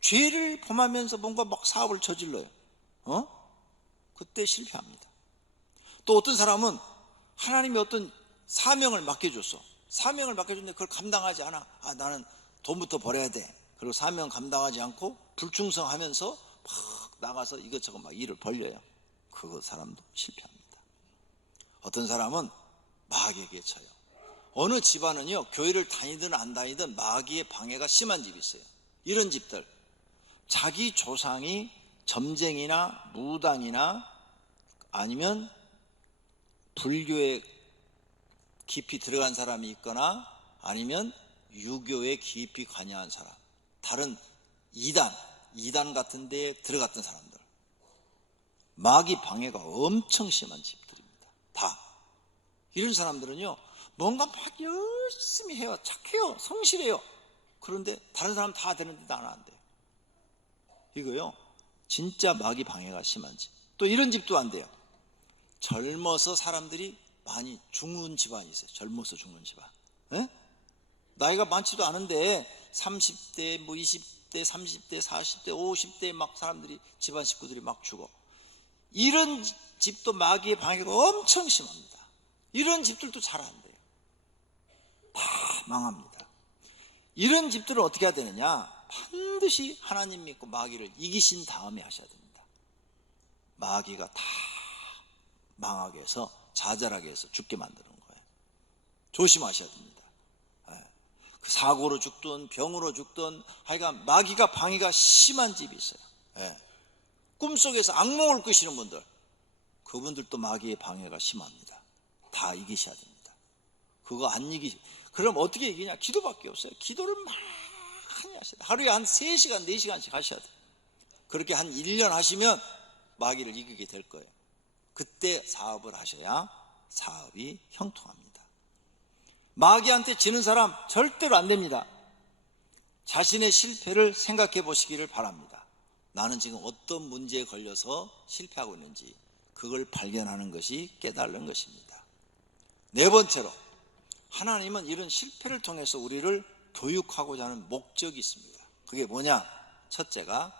죄를 범하면서 뭔가 막 사업을 저질러요. 그때 실패합니다. 또 어떤 사람은 하나님이 어떤 사명을 맡겨줬어. 사명을 맡겨줬는데 그걸 감당하지 않아. 나는 돈부터 벌어야 돼. 그리고 사명 감당하지 않고 불충성하면서 막 나가서 이것저것 막 일을 벌려요. 그 사람도 실패합니다. 어떤 사람은 마귀에게 쳐요. 어느 집안은요 교회를 다니든 안 다니든 마귀의 방해가 심한 집이 있어요. 이런 집들 자기 조상이 점쟁이나 무당이나 아니면 불교에 깊이 들어간 사람이 있거나 아니면 유교에 깊이 관여한 사람, 다른 이단 같은 데에 들어갔던 사람들, 마귀 방해가 엄청 심한 집들입니다. 다 이런 사람들은요 뭔가 막 열심히 해요. 착해요. 성실해요. 그런데 다른 사람 다 되는데 나는 안 돼요. 이거요 진짜 마귀 방해가 심한 집. 또 이런 집도 안 돼요. 젊어서 사람들이 많이 죽는 집안이 있어요. 젊어서 죽는 집안. 나이가 많지도 않은데 30대, 뭐 20대, 30대, 40대, 50대 막 사람들이 집안 식구들이 막 죽어. 이런 집도 마귀의 방해가 엄청 심합니다. 이런 집들도 잘 안 돼요. 다 망합니다. 이런 집들은 어떻게 해야 되느냐? 반드시 하나님 믿고 마귀를 이기신 다음에 하셔야 됩니다. 마귀가 다 망하게 해서 좌절하게 해서 죽게 만드는 거예요. 조심하셔야 됩니다. 그 사고로 죽든 병으로 죽든 하여간 마귀가 방해가 심한 집이 있어요. 꿈속에서 악몽을 꾸시는 분들, 그분들도 마귀의 방해가 심합니다. 다 이기셔야 됩니다. 그거 안 그럼 어떻게 이기냐? 기도밖에 없어요. 기도를 많이 하셔야 돼요. 하루에 한 3시간, 4시간씩 하셔야 돼요. 그렇게 한 1년 하시면 마귀를 이기게 될 거예요. 그때 사업을 하셔야 사업이 형통합니다. 마귀한테 지는 사람 절대로 안 됩니다. 자신의 실패를 생각해 보시기를 바랍니다. 나는 지금 어떤 문제에 걸려서 실패하고 있는지 그걸 발견하는 것이 깨달는 것입니다. 네 번째로 하나님은 이런 실패를 통해서 우리를 교육하고자 하는 목적이 있습니다. 그게 뭐냐? 첫째가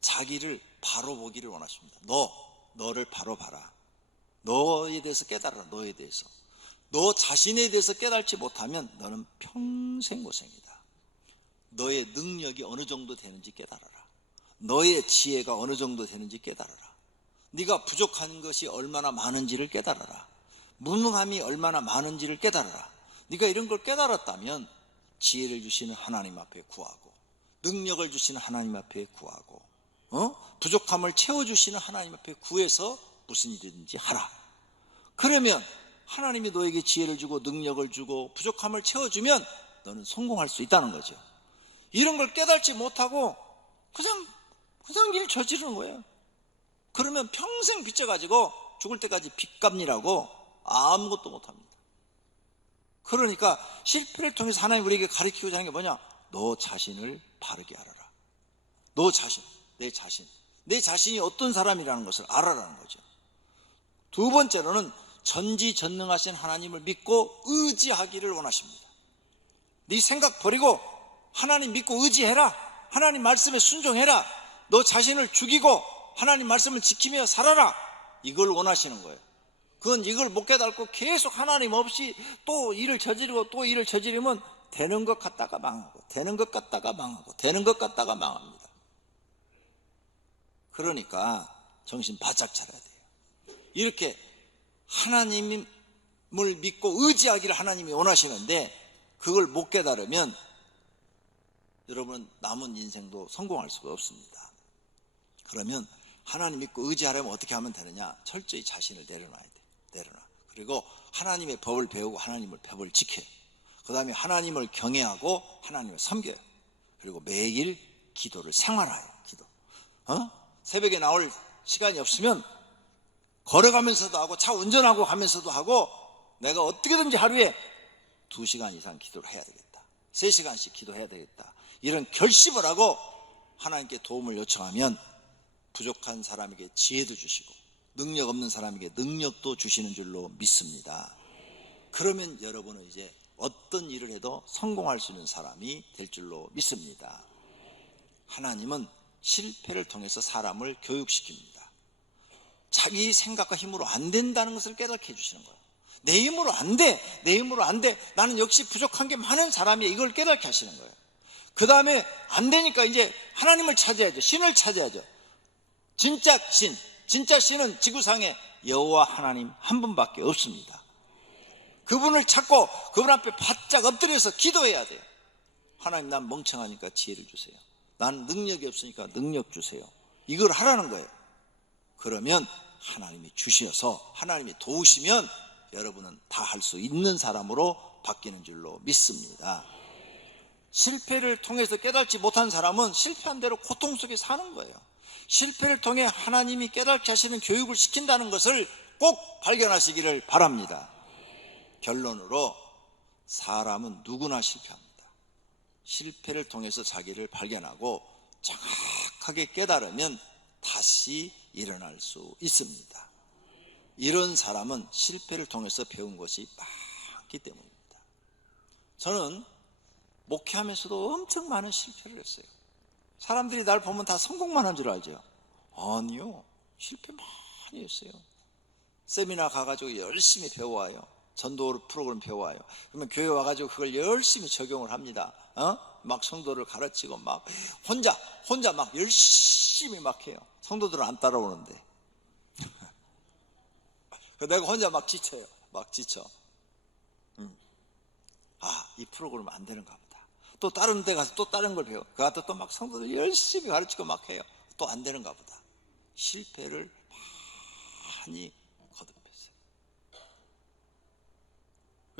자기를 바로 보기를 원하십니다. 너를 바로 봐라. 너에 대해서 깨달아라. 너에 대해서. 너 자신에 대해서 깨달지 못하면 너는 평생 고생이다. 너의 능력이 어느 정도 되는지 깨달아라. 너의 지혜가 어느 정도 되는지 깨달아라. 네가 부족한 것이 얼마나 많은지를 깨달아라. 무능함이 얼마나 많은지를 깨달아라. 네가 이런 걸 깨달았다면 지혜를 주시는 하나님 앞에 구하고 능력을 주시는 하나님 앞에 구하고 부족함을 채워주시는 하나님 앞에 구해서 무슨 일이든지 하라. 그러면 하나님이 너에게 지혜를 주고 능력을 주고 부족함을 채워주면 너는 성공할 수 있다는 거죠. 이런 걸 깨닫지 못하고 그냥 일 저지르는 거예요. 그러면 평생 빚져가지고 죽을 때까지 빚 갚느라고 아무것도 못합니다. 그러니까 실패를 통해서 하나님 우리에게 가르치고자 하는 게 뭐냐? 너 자신을 바르게 알아라. 너 자신, 내 자신이 어떤 사람이라는 것을 알아라는 거죠. 두 번째로는 전지전능하신 하나님을 믿고 의지하기를 원하십니다. 네 생각 버리고 하나님 믿고 의지해라. 하나님 말씀에 순종해라. 너 자신을 죽이고 하나님 말씀을 지키며 살아라. 이걸 원하시는 거예요. 그건 이걸 못 깨닫고 계속 하나님 없이 또 일을 저지르고 또 일을 저지르면 되는 것 같다가 망하고 되는 것 같다가 망하고 되는 것 같다가 망합니다. 그러니까 정신 바짝 차려야 돼요. 이렇게 하나님을 믿고 의지하기를 하나님이 원하시는데 그걸 못 깨달으면 여러분 남은 인생도 성공할 수가 없습니다. 그러면 하나님 믿고 의지하려면 어떻게 하면 되느냐? 철저히 자신을 내려놔야 돼요. 내려놔. 그리고 하나님의 법을 배우고 하나님의 법을 지켜요. 그 다음에 하나님을 경외하고 하나님을 섬겨요. 그리고 매일 기도를 생활해요. 기도. 새벽에 나올 시간이 없으면 걸어가면서도 하고 차 운전하고 가면서도 하고 내가 어떻게든지 하루에 2시간 이상 기도를 해야 되겠다. 3시간씩 기도해야 되겠다. 이런 결심을 하고 하나님께 도움을 요청하면 부족한 사람에게 지혜도 주시고 능력 없는 사람에게 능력도 주시는 줄로 믿습니다. 그러면 여러분은 이제 어떤 일을 해도 성공할 수 있는 사람이 될 줄로 믿습니다. 하나님은 실패를 통해서 사람을 교육시킵니다. 자기 생각과 힘으로 안 된다는 것을 깨닫게 해주시는 거예요. 내 힘으로 안 돼. 나는 역시 부족한 게 많은 사람이야. 이걸 깨닫게 하시는 거예요. 그 다음에 안 되니까 이제 하나님을 찾아야죠. 신을 찾아야죠. 진짜 신은 지구상에 여호와 하나님 한 분밖에 없습니다. 그분을 찾고 그분 앞에 바짝 엎드려서 기도해야 돼요. 하나님, 난 멍청하니까 지혜를 주세요. 난 능력이 없으니까 능력 주세요. 이걸 하라는 거예요. 그러면 하나님이 주셔서 하나님이 도우시면 여러분은 다 할 수 있는 사람으로 바뀌는 줄로 믿습니다. 실패를 통해서 깨닫지 못한 사람은 실패한 대로 고통 속에 사는 거예요. 실패를 통해 하나님이 깨닫게 하시는 교육을 시킨다는 것을 꼭 발견하시기를 바랍니다. 결론으로 사람은 누구나 실패합니다. 실패를 통해서 자기를 발견하고 정확하게 깨달으면 다시 일어날 수 있습니다. 이런 사람은 실패를 통해서 배운 것이 많기 때문입니다. 저는 목회하면서도 엄청 많은 실패를 했어요. 사람들이 날 보면 다 성공만 한 줄 알죠? 아니요, 실패 많이 했어요. 세미나 가가지고 열심히 배워와요. 전도 프로그램 배워와요. 그러면 교회 와가지고 그걸 열심히 적용을 합니다. 막 성도를 가르치고 막 혼자 막 열심히 막 해요. 성도들은 안 따라오는데. 내가 혼자 막 지쳐요. 막 지쳐. 이 프로그램 안 되는가 보다. 또 다른 데 가서 또 다른 걸 배워. 그 앞에 또 막 성도들 열심히 가르치고 막 해요. 또 안 되는가 보다. 실패를 많이 거듭했어요.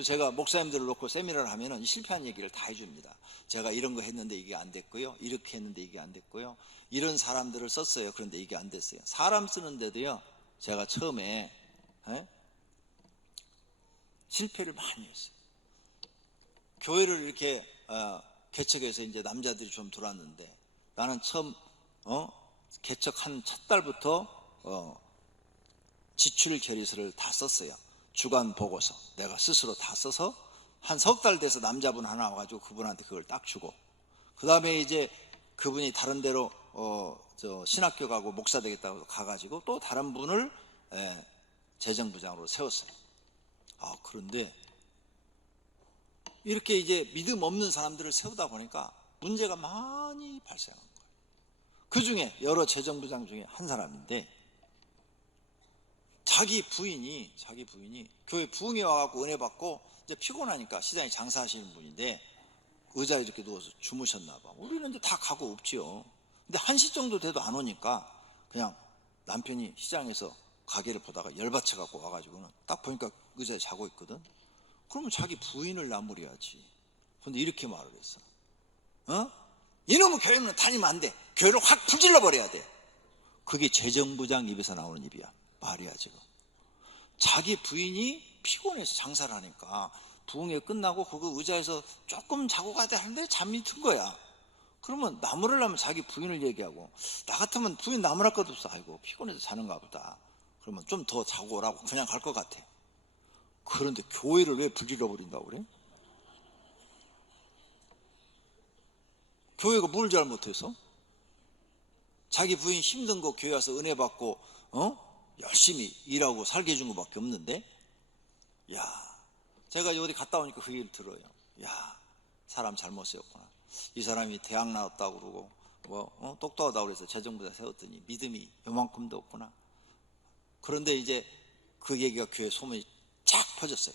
제가 목사님들을 놓고 세미나를 하면은 실패한 얘기를 다 해줍니다. 제가 이런 거 했는데 이게 안 됐고요. 이렇게 했는데 이게 안 됐고요. 이런 사람들을 썼어요. 그런데 이게 안 됐어요. 사람 쓰는데도요. 제가 처음에 실패를 많이 했어요. 교회를 이렇게 개척해서 이제 남자들이 좀 들어왔는데 나는 처음 개척한 첫 달부터 지출 결의서를 다 썼어요. 주간 보고서 내가 스스로 다 써서 한 석 달 돼서 남자분 하나 와가지고 그분한테 그걸 딱 주고, 그 다음에 이제 그분이 다른 데로 신학교 가고 목사 되겠다고 가가지고 또 다른 분을 재정부장으로 세웠어요. 그런데 이렇게 이제 믿음 없는 사람들을 세우다 보니까 문제가 많이 발생한 거예요. 그 중에 여러 재정부장 중에 한 사람인데 자기 부인이 교회 부흥회 와갖고 은혜 받고 이제 피곤하니까 시장에 장사하시는 분인데 의자에 이렇게 누워서 주무셨나 봐. 우리는 이제 다 가고 없지요. 근데 1시 정도 돼도 안 오니까 그냥 남편이 시장에서 가게를 보다가 열받쳐갖고 와가지고는 딱 보니까 의자에 자고 있거든. 그러면 자기 부인을 나무려야지. 근데 이렇게 말을 했어. 이놈의 교회는 다니면 안 돼. 교회를 확 불질러 버려야 돼. 그게 재정부장 입에서 나오는 입이야. 말이야 지금. 자기 부인이 피곤해서 장사를 하니까 부흥회 끝나고 그거 의자에서 조금 자고 가야 돼 하는데 잠이 든 거야. 그러면 나무라려면 자기 부인을 얘기하고, 나 같으면 부인 나무랄 것도 없어. 아이고 피곤해서 자는가 보다. 그러면 좀 더 자고 오라고 그냥 갈 것 같아. 그런데 교회를 왜 불질러 버린다고 그래? 교회가 뭘 잘못해서? 자기 부인 힘든 거 교회 와서 은혜 받고 열심히 일하고 살게 해준 것밖에 없는데, 야, 제가 어디 갔다 오니까 그 얘기를 들어요. 야, 사람 잘못 세웠구나. 이 사람이 대학 나왔다고 그러고 똑똑하다고 그래서 재정부장 세웠더니 믿음이 요만큼도 없구나. 그런데 이제 그 얘기가 교회 소문이 쫙 퍼졌어요.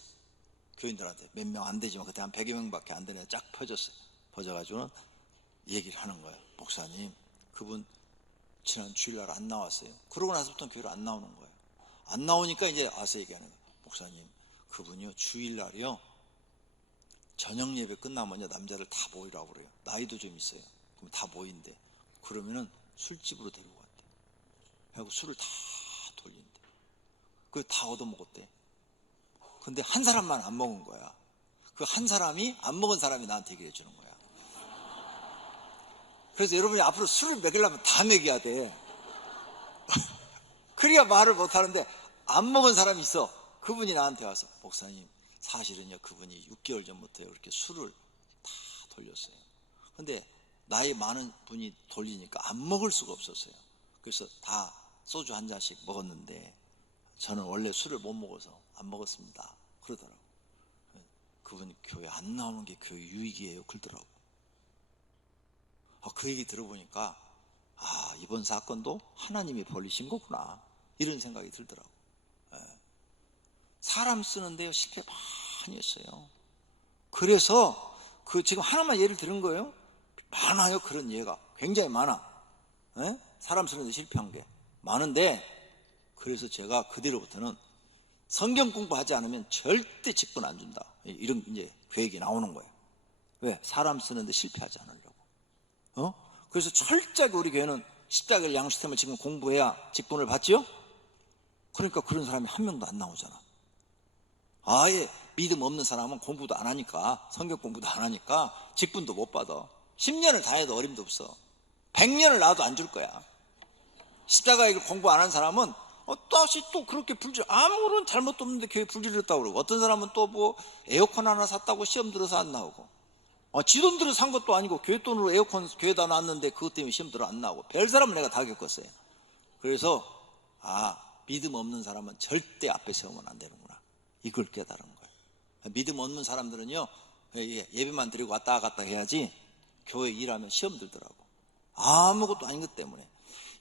교인들한테 몇 명 안 되지만 그때 한 100여 명밖에 안 되는데 쫙 퍼졌어요. 퍼져가지고는 얘기를 하는 거예요. 목사님, 그분 지난 주일날 안 나왔어요. 그러고 나서부터 교회를 안 나오는 거예요. 안 나오니까 이제 와서 얘기하는 거예요. 목사님, 그분이요 주일날이요 저녁 예배 끝나면요 남자들 다 모이라고 그래요. 나이도 좀 있어요. 그럼 다 모인대. 그러면은 술집으로 데리고 갔대. 하고 술을 다 돌린대. 그걸 다 얻어먹었대. 근데 한 사람만 안 먹은 거야. 그 한 사람이 안 먹은 사람이 나한테 얘기를 해주는 거야. 그래서 여러분이 앞으로 술을 먹이려면 다 먹여야 돼. 그래야 말을 못하는데 안 먹은 사람이 있어. 그분이 나한테 와서 목사님 사실은요 그분이 6개월 전부터 그렇게 술을 다 돌렸어요. 근데 나이 많은 분이 돌리니까 안 먹을 수가 없었어요. 그래서 다 소주 한 잔씩 먹었는데 저는 원래 술을 못 먹어서 안 먹었습니다 그러더라고. 그분이 교회 안 나오는 게 교회 유익이에요 그러더라고. 그 얘기 들어보니까 이번 사건도 하나님이 벌리신 거구나 이런 생각이 들더라고. 사람 쓰는데요 실패 많이 했어요. 그래서 지금 하나만 예를 들은 거예요. 많아요. 그런 예가 굉장히 많아. 사람 쓰는데 실패한 게 많은데, 그래서 제가 그대로부터는 성경 공부하지 않으면 절대 직분 안 준다 이런 이제 계획이 나오는 거예요. 왜? 사람 쓰는데 실패하지 않으려고. 그래서 철저하게 우리 교회는 십자가를 양시스템을 지금 공부해야 직분을 받지요. 그러니까 그런 사람이 한 명도 안 나오잖아. 아예 믿음 없는 사람은 공부도 안 하니까, 성경 공부도 안 하니까 직분도 못 받아. 10년을 다녀도 어림도 없어. 100년을 낳아도 안 줄 거야. 십자가를 공부 안 한 사람은 다시 또 그렇게 아무런 잘못도 없는데 교회 불질렀다고 그러고, 어떤 사람은 또 뭐 에어컨 하나 샀다고 시험 들어서 안 나오고, 지 돈 들어 산 것도 아니고 교회 돈으로 에어컨 교회다 놨는데 그것 때문에 시험 들어 안 나오고, 별 사람은 내가 다 겪었어요. 그래서 믿음 없는 사람은 절대 앞에 세우면 안 되는구나 이걸 깨달은 거예요. 믿음 없는 사람들은요 예배만 드리고 왔다 갔다 해야지 교회 일하면 시험 들더라고. 아무것도 아닌 것 때문에.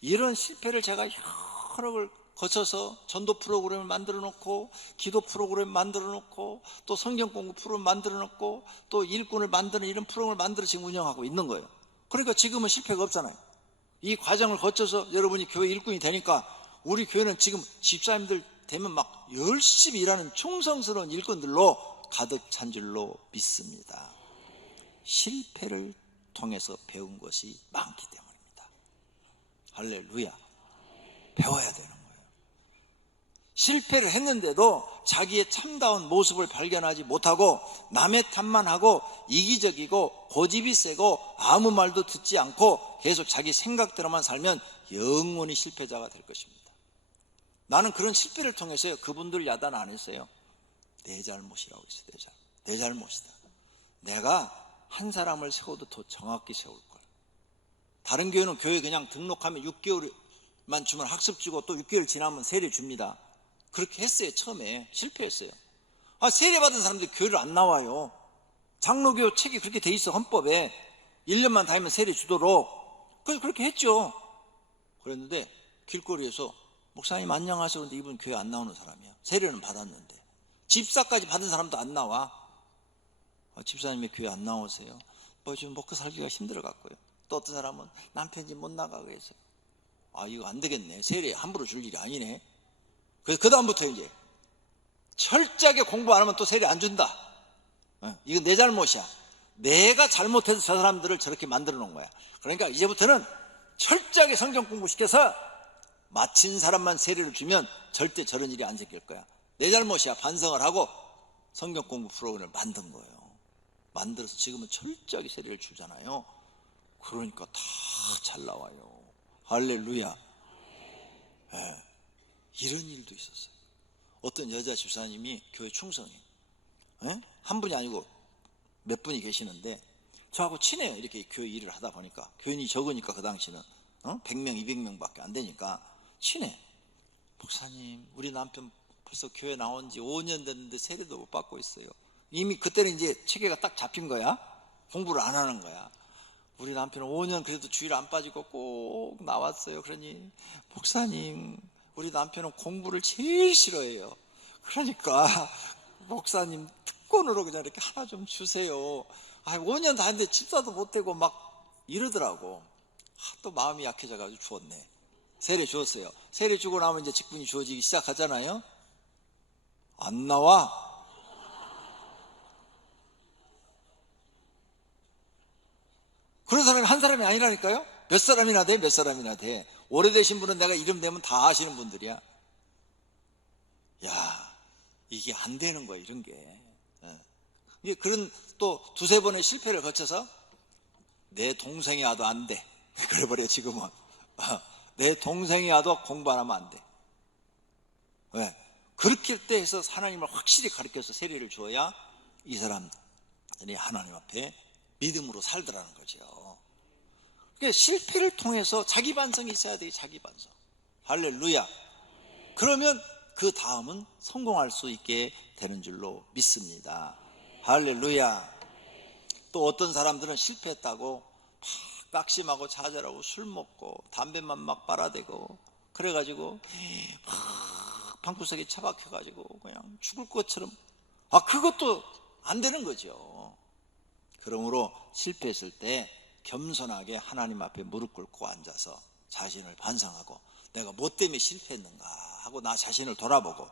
이런 실패를 제가 여러 걸 거쳐서 전도 프로그램을 만들어 놓고, 기도 프로그램 만들어 놓고, 또 성경 공부 프로그램 만들어 놓고, 또 일꾼을 만드는 이런 프로그램을 만들어 지금 운영하고 있는 거예요. 그러니까 지금은 실패가 없잖아요. 이 과정을 거쳐서 여러분이 교회 일꾼이 되니까 우리 교회는 지금 집사님들 되면 막 열심히 일하는 충성스러운 일꾼들로 가득 찬 줄로 믿습니다. 실패를 통해서 배운 것이 많기 때문입니다. 할렐루야. 배워야 되는 거예요. 실패를 했는데도 자기의 참다운 모습을 발견하지 못하고 남의 탓만 하고 이기적이고 고집이 세고 아무 말도 듣지 않고 계속 자기 생각대로만 살면 영원히 실패자가 될 것입니다. 나는 그런 실패를 통해서 그분들 야단 안 했어요. 내 잘못이라고 했어요. 내 잘못이다. 내가 한 사람을 세워도 더 정확히 세울 걸. 다른 교회는 교회 그냥 등록하면 6개월만 주면 학습 주고 또 6개월 지나면 세례 줍니다. 그렇게 했어요. 처음에 실패했어요. 세례 받은 사람들이 교회를 안 나와요. 장로교 책이 그렇게 돼 있어. 헌법에 1년만 다니면 세례 주도록. 그래서 그렇게 했죠. 그랬는데 길거리에서 목사님 안녕하세요. 그런데 이분 교회 안 나오는 사람이야. 세례는 받았는데 집사까지 받은 사람도 안 나와. 집사님이 교회 안 나오세요? 지금 먹고 살기가 힘들어 갖고요. 또 어떤 사람은 남편 집 못 나가고 해서 이거 안 되겠네. 세례 함부로 줄 일이 아니네. 그래서 그 다음부터 이제 철저하게 공부 안 하면 또 세례 안 준다. 이건 내 잘못이야. 내가 잘못해서 저 사람들을 저렇게 만들어 놓은 거야. 그러니까 이제부터는 철저하게 성경 공부시켜서 마친 사람만 세례를 주면 절대 저런 일이 안 생길 거야. 내 잘못이야. 반성을 하고 성경 공부 프로그램을 만든 거예요. 만들어서 지금은 철저하게 세례를 주잖아요. 그러니까 다 잘 나와요. 할렐루야. 이런 일도 있었어요. 어떤 여자 집사님이 교회 충성해요. 한 분이 아니고 몇 분이 계시는데 저하고 친해요. 이렇게 교회 일을 하다 보니까 교인이 적으니까 그 당시는 100명 200명밖에 안 되니까 친해. 목사님, 우리 남편 벌써 교회 나온 지 5년 됐는데 세례도 못 받고 있어요. 이미 그때는 이제 체계가 딱 잡힌 거야. 공부를 안 하는 거야. 우리 남편은 5년 그래도 주일 안 빠지고 꼭 나왔어요. 그러니 목사님, 우리 남편은 공부를 제일 싫어해요. 그러니까 목사님 특권으로 그냥 이렇게 하나 좀 주세요. 5년 다 했는데 집사도 못 되고 막 이러더라고. 또 마음이 약해져가지고 주었네. 세례 주었어요. 세례 주고 나면 이제 직분이 주어지기 시작하잖아요. 안 나와. 그런 사람이 한 사람이 아니라니까요. 몇 사람이나 돼, 몇 사람이나 돼. 오래되신 분은 내가 이름 대면 다 아시는 분들이야. 야, 이게 안 되는 거야, 이런 게. 이게 그런 또 두세 번의 실패를 거쳐서 내 동생이 와도 안 돼. 그래버려, 지금은. 내 동생이 와도 공부 안 하면 안 돼. 왜? 그렇게 때 해서 하나님을 확실히 가르쳐서 세례를 주어야 이 사람들이 하나님 앞에 믿음으로 살더라는 거죠. 그러니까 실패를 통해서 자기 반성이 있어야 돼. 자기 반성. 할렐루야. 그러면 그 다음은 성공할 수 있게 되는 줄로 믿습니다. 할렐루야. 또 어떤 사람들은 실패했다고 막 낙심하고 좌절하고 술 먹고 담배만 막 빨아대고 그래가지고 막 방구석에 처박혀가지고 그냥 죽을 것처럼 그것도 안 되는 거죠. 그러므로 실패했을 때 겸손하게 하나님 앞에 무릎 꿇고 앉아서 자신을 반성하고 내가 뭐 때문에 실패했는가 하고 나 자신을 돌아보고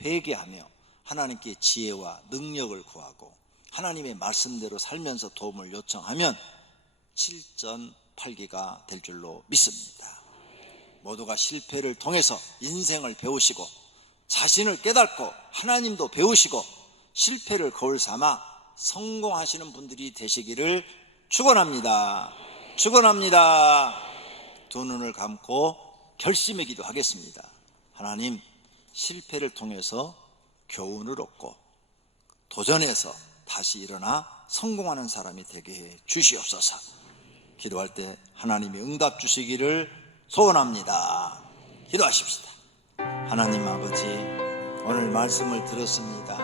회개하며 하나님께 지혜와 능력을 구하고 하나님의 말씀대로 살면서 도움을 요청하면 7전8기가 될 줄로 믿습니다. 모두가 실패를 통해서 인생을 배우시고 자신을 깨닫고 하나님도 배우시고 실패를 거울 삼아 성공하시는 분들이 되시기를 축원합니다. 축원합니다. 두 눈을 감고 결심의 기도하겠습니다. 하나님, 실패를 통해서 교훈을 얻고 도전해서 다시 일어나 성공하는 사람이 되게 해 주시옵소서. 기도할 때 하나님이 응답 주시기를 소원합니다. 기도하십시다. 하나님 아버지, 오늘 말씀을 들었습니다.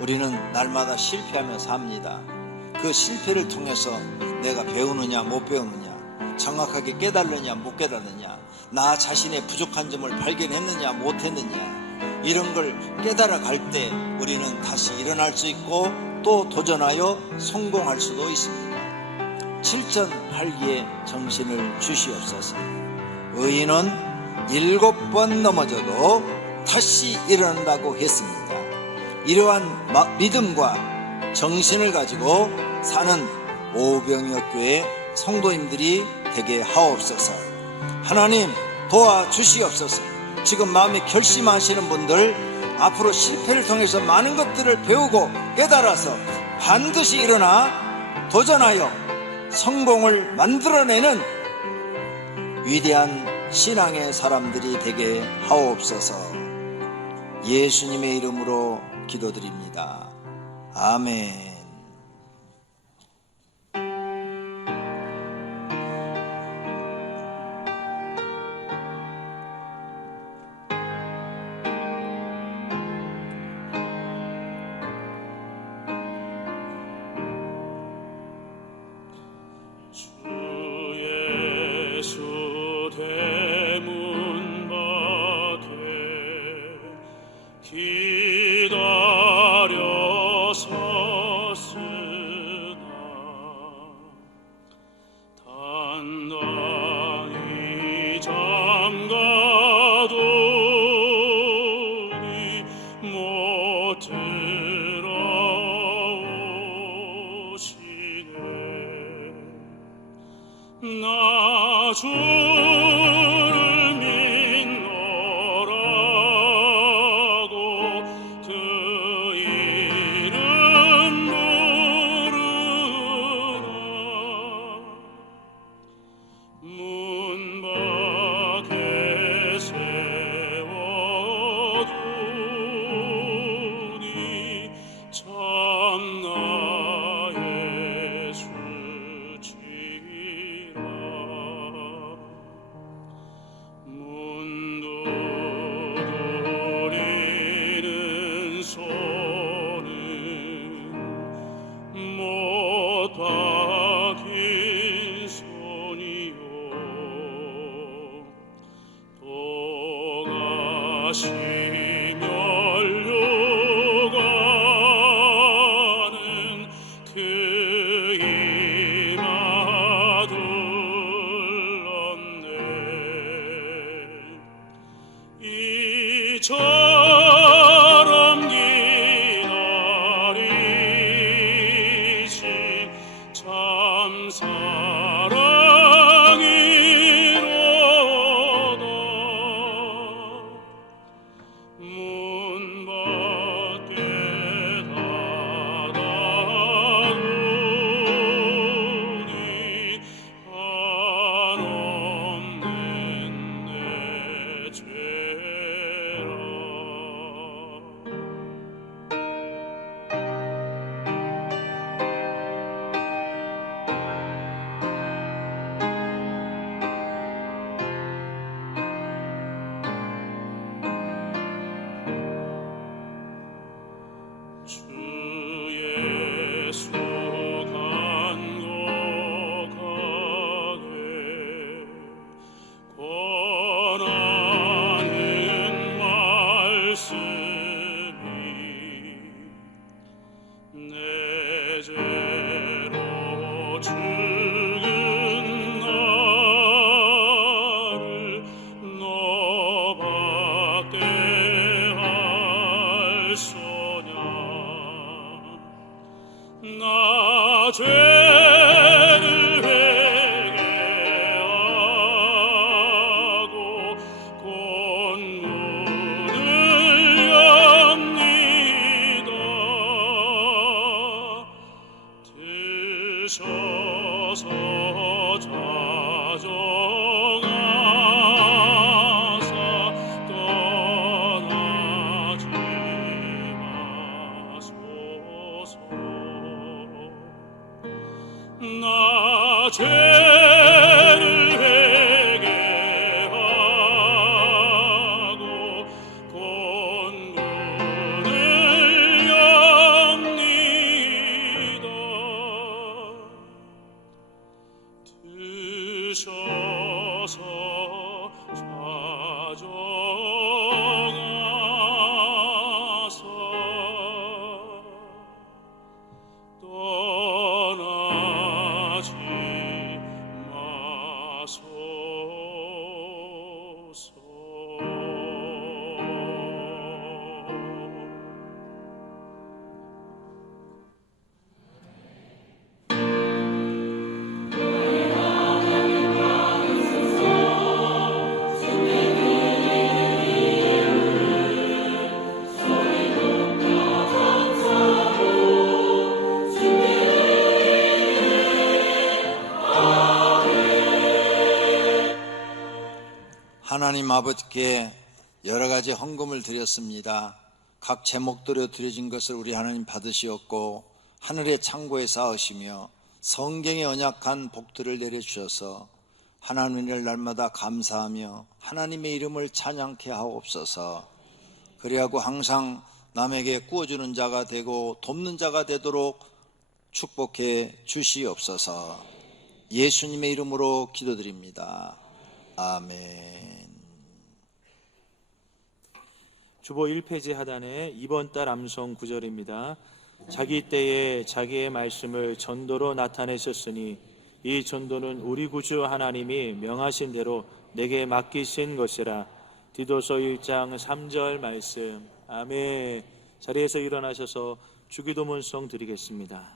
우리는 날마다 실패하며 삽니다. 그 실패를 통해서 내가 배우느냐 못 배우느냐, 정확하게 깨달느냐 못 깨달느냐, 나 자신의 부족한 점을 발견했느냐 못했느냐, 이런 걸 깨달아 갈 때 우리는 다시 일어날 수 있고 또 도전하여 성공할 수도 있습니다. 7전8기의 정신을 주시옵소서. 의인은 7번 넘어져도 다시 일어난다고 했습니다. 이러한 믿음과 정신을 가지고 사는 오병이어 교회 성도님들이 되게 하옵소서. 하나님 도와주시옵소서. 지금 마음에 결심하시는 분들, 앞으로 실패를 통해서 많은 것들을 배우고 깨달아서 반드시 일어나 도전하여 성공을 만들어내는 위대한 신앙의 사람들이 되게 하옵소서. 예수님의 이름으로 기도드립니다. 아멘. 예수 대문 밖에 기다려 섰으나 주를 믿노라고 그 이름 부르라. 문 밖에 세워두니 참 나의 수치라. 문 두드리는 손은 못 박힌 손이요 또 가시며 려가는 그 이마 둘렀네. 이처럼 기다리신 참 사랑이로다. 문 밖에 닫아두니 한없는 내 죄라. 주 예수 간곡하게 권하는 말씀이 내 죄로 죽은 나를 너밖에 알소냐. 나 죄를 회개하고 본문을 엽니다. 드셔서 좌정하사 떠나지 마소서. 나 죄를 회개하고 본문을 엽니다. 드셔서 좌정하사 떠나지 하나님 아버지께 여러 가지 헌금을 드렸습니다. 각 제목대로 드려진 것을 우리 하나님 받으시었고 하늘의 창고에 쌓으시며 성경의 언약한 복들을 내려주셔서 하나님을 날마다 감사하며 하나님의 이름을 찬양케 하옵소서. 그리하고 항상 남에게 구워주는 자가 되고 돕는 자가 되도록 축복해 주시옵소서. 예수님의 이름으로 기도드립니다. 아멘. 주보 1페이지 하단에 이번 달 암송 구절입니다. 자기 때에 자기의 말씀을 전도로 나타내셨으니 이 전도는 우리 구주 하나님이 명하신 대로 내게 맡기신 것이라. 디도서 1장 3절 말씀. 아멘. 자리에서 일어나셔서 주기도문송 드리겠습니다.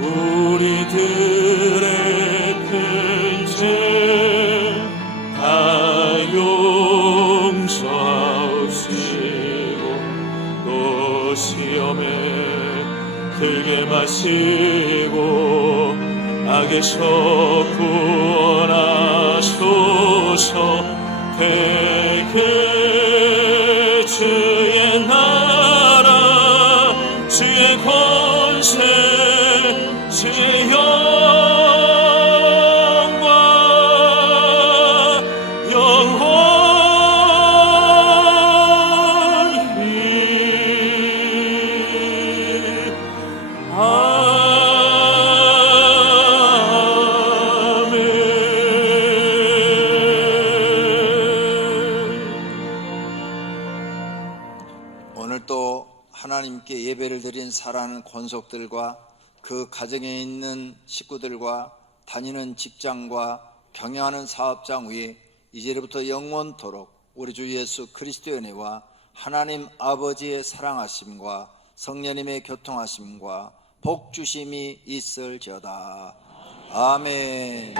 우리들의 큰 죄 다 용서하옵시고 또 시험에 들게 마시고 악에서 구원하소서. 대개 주의 나라 주의 권세 주의 영광 영원히 오늘 또 하나님께 예배를 드린 사랑하는 권속들과 그 가정에 있는 식구들과 다니는 직장과 경영하는 사업장 위에 이제부터 영원토록 우리 주 예수 그리스도의 은혜와 하나님 아버지의 사랑하심과 성령님의 교통하심과 복주심이 있을지어다. 아멘.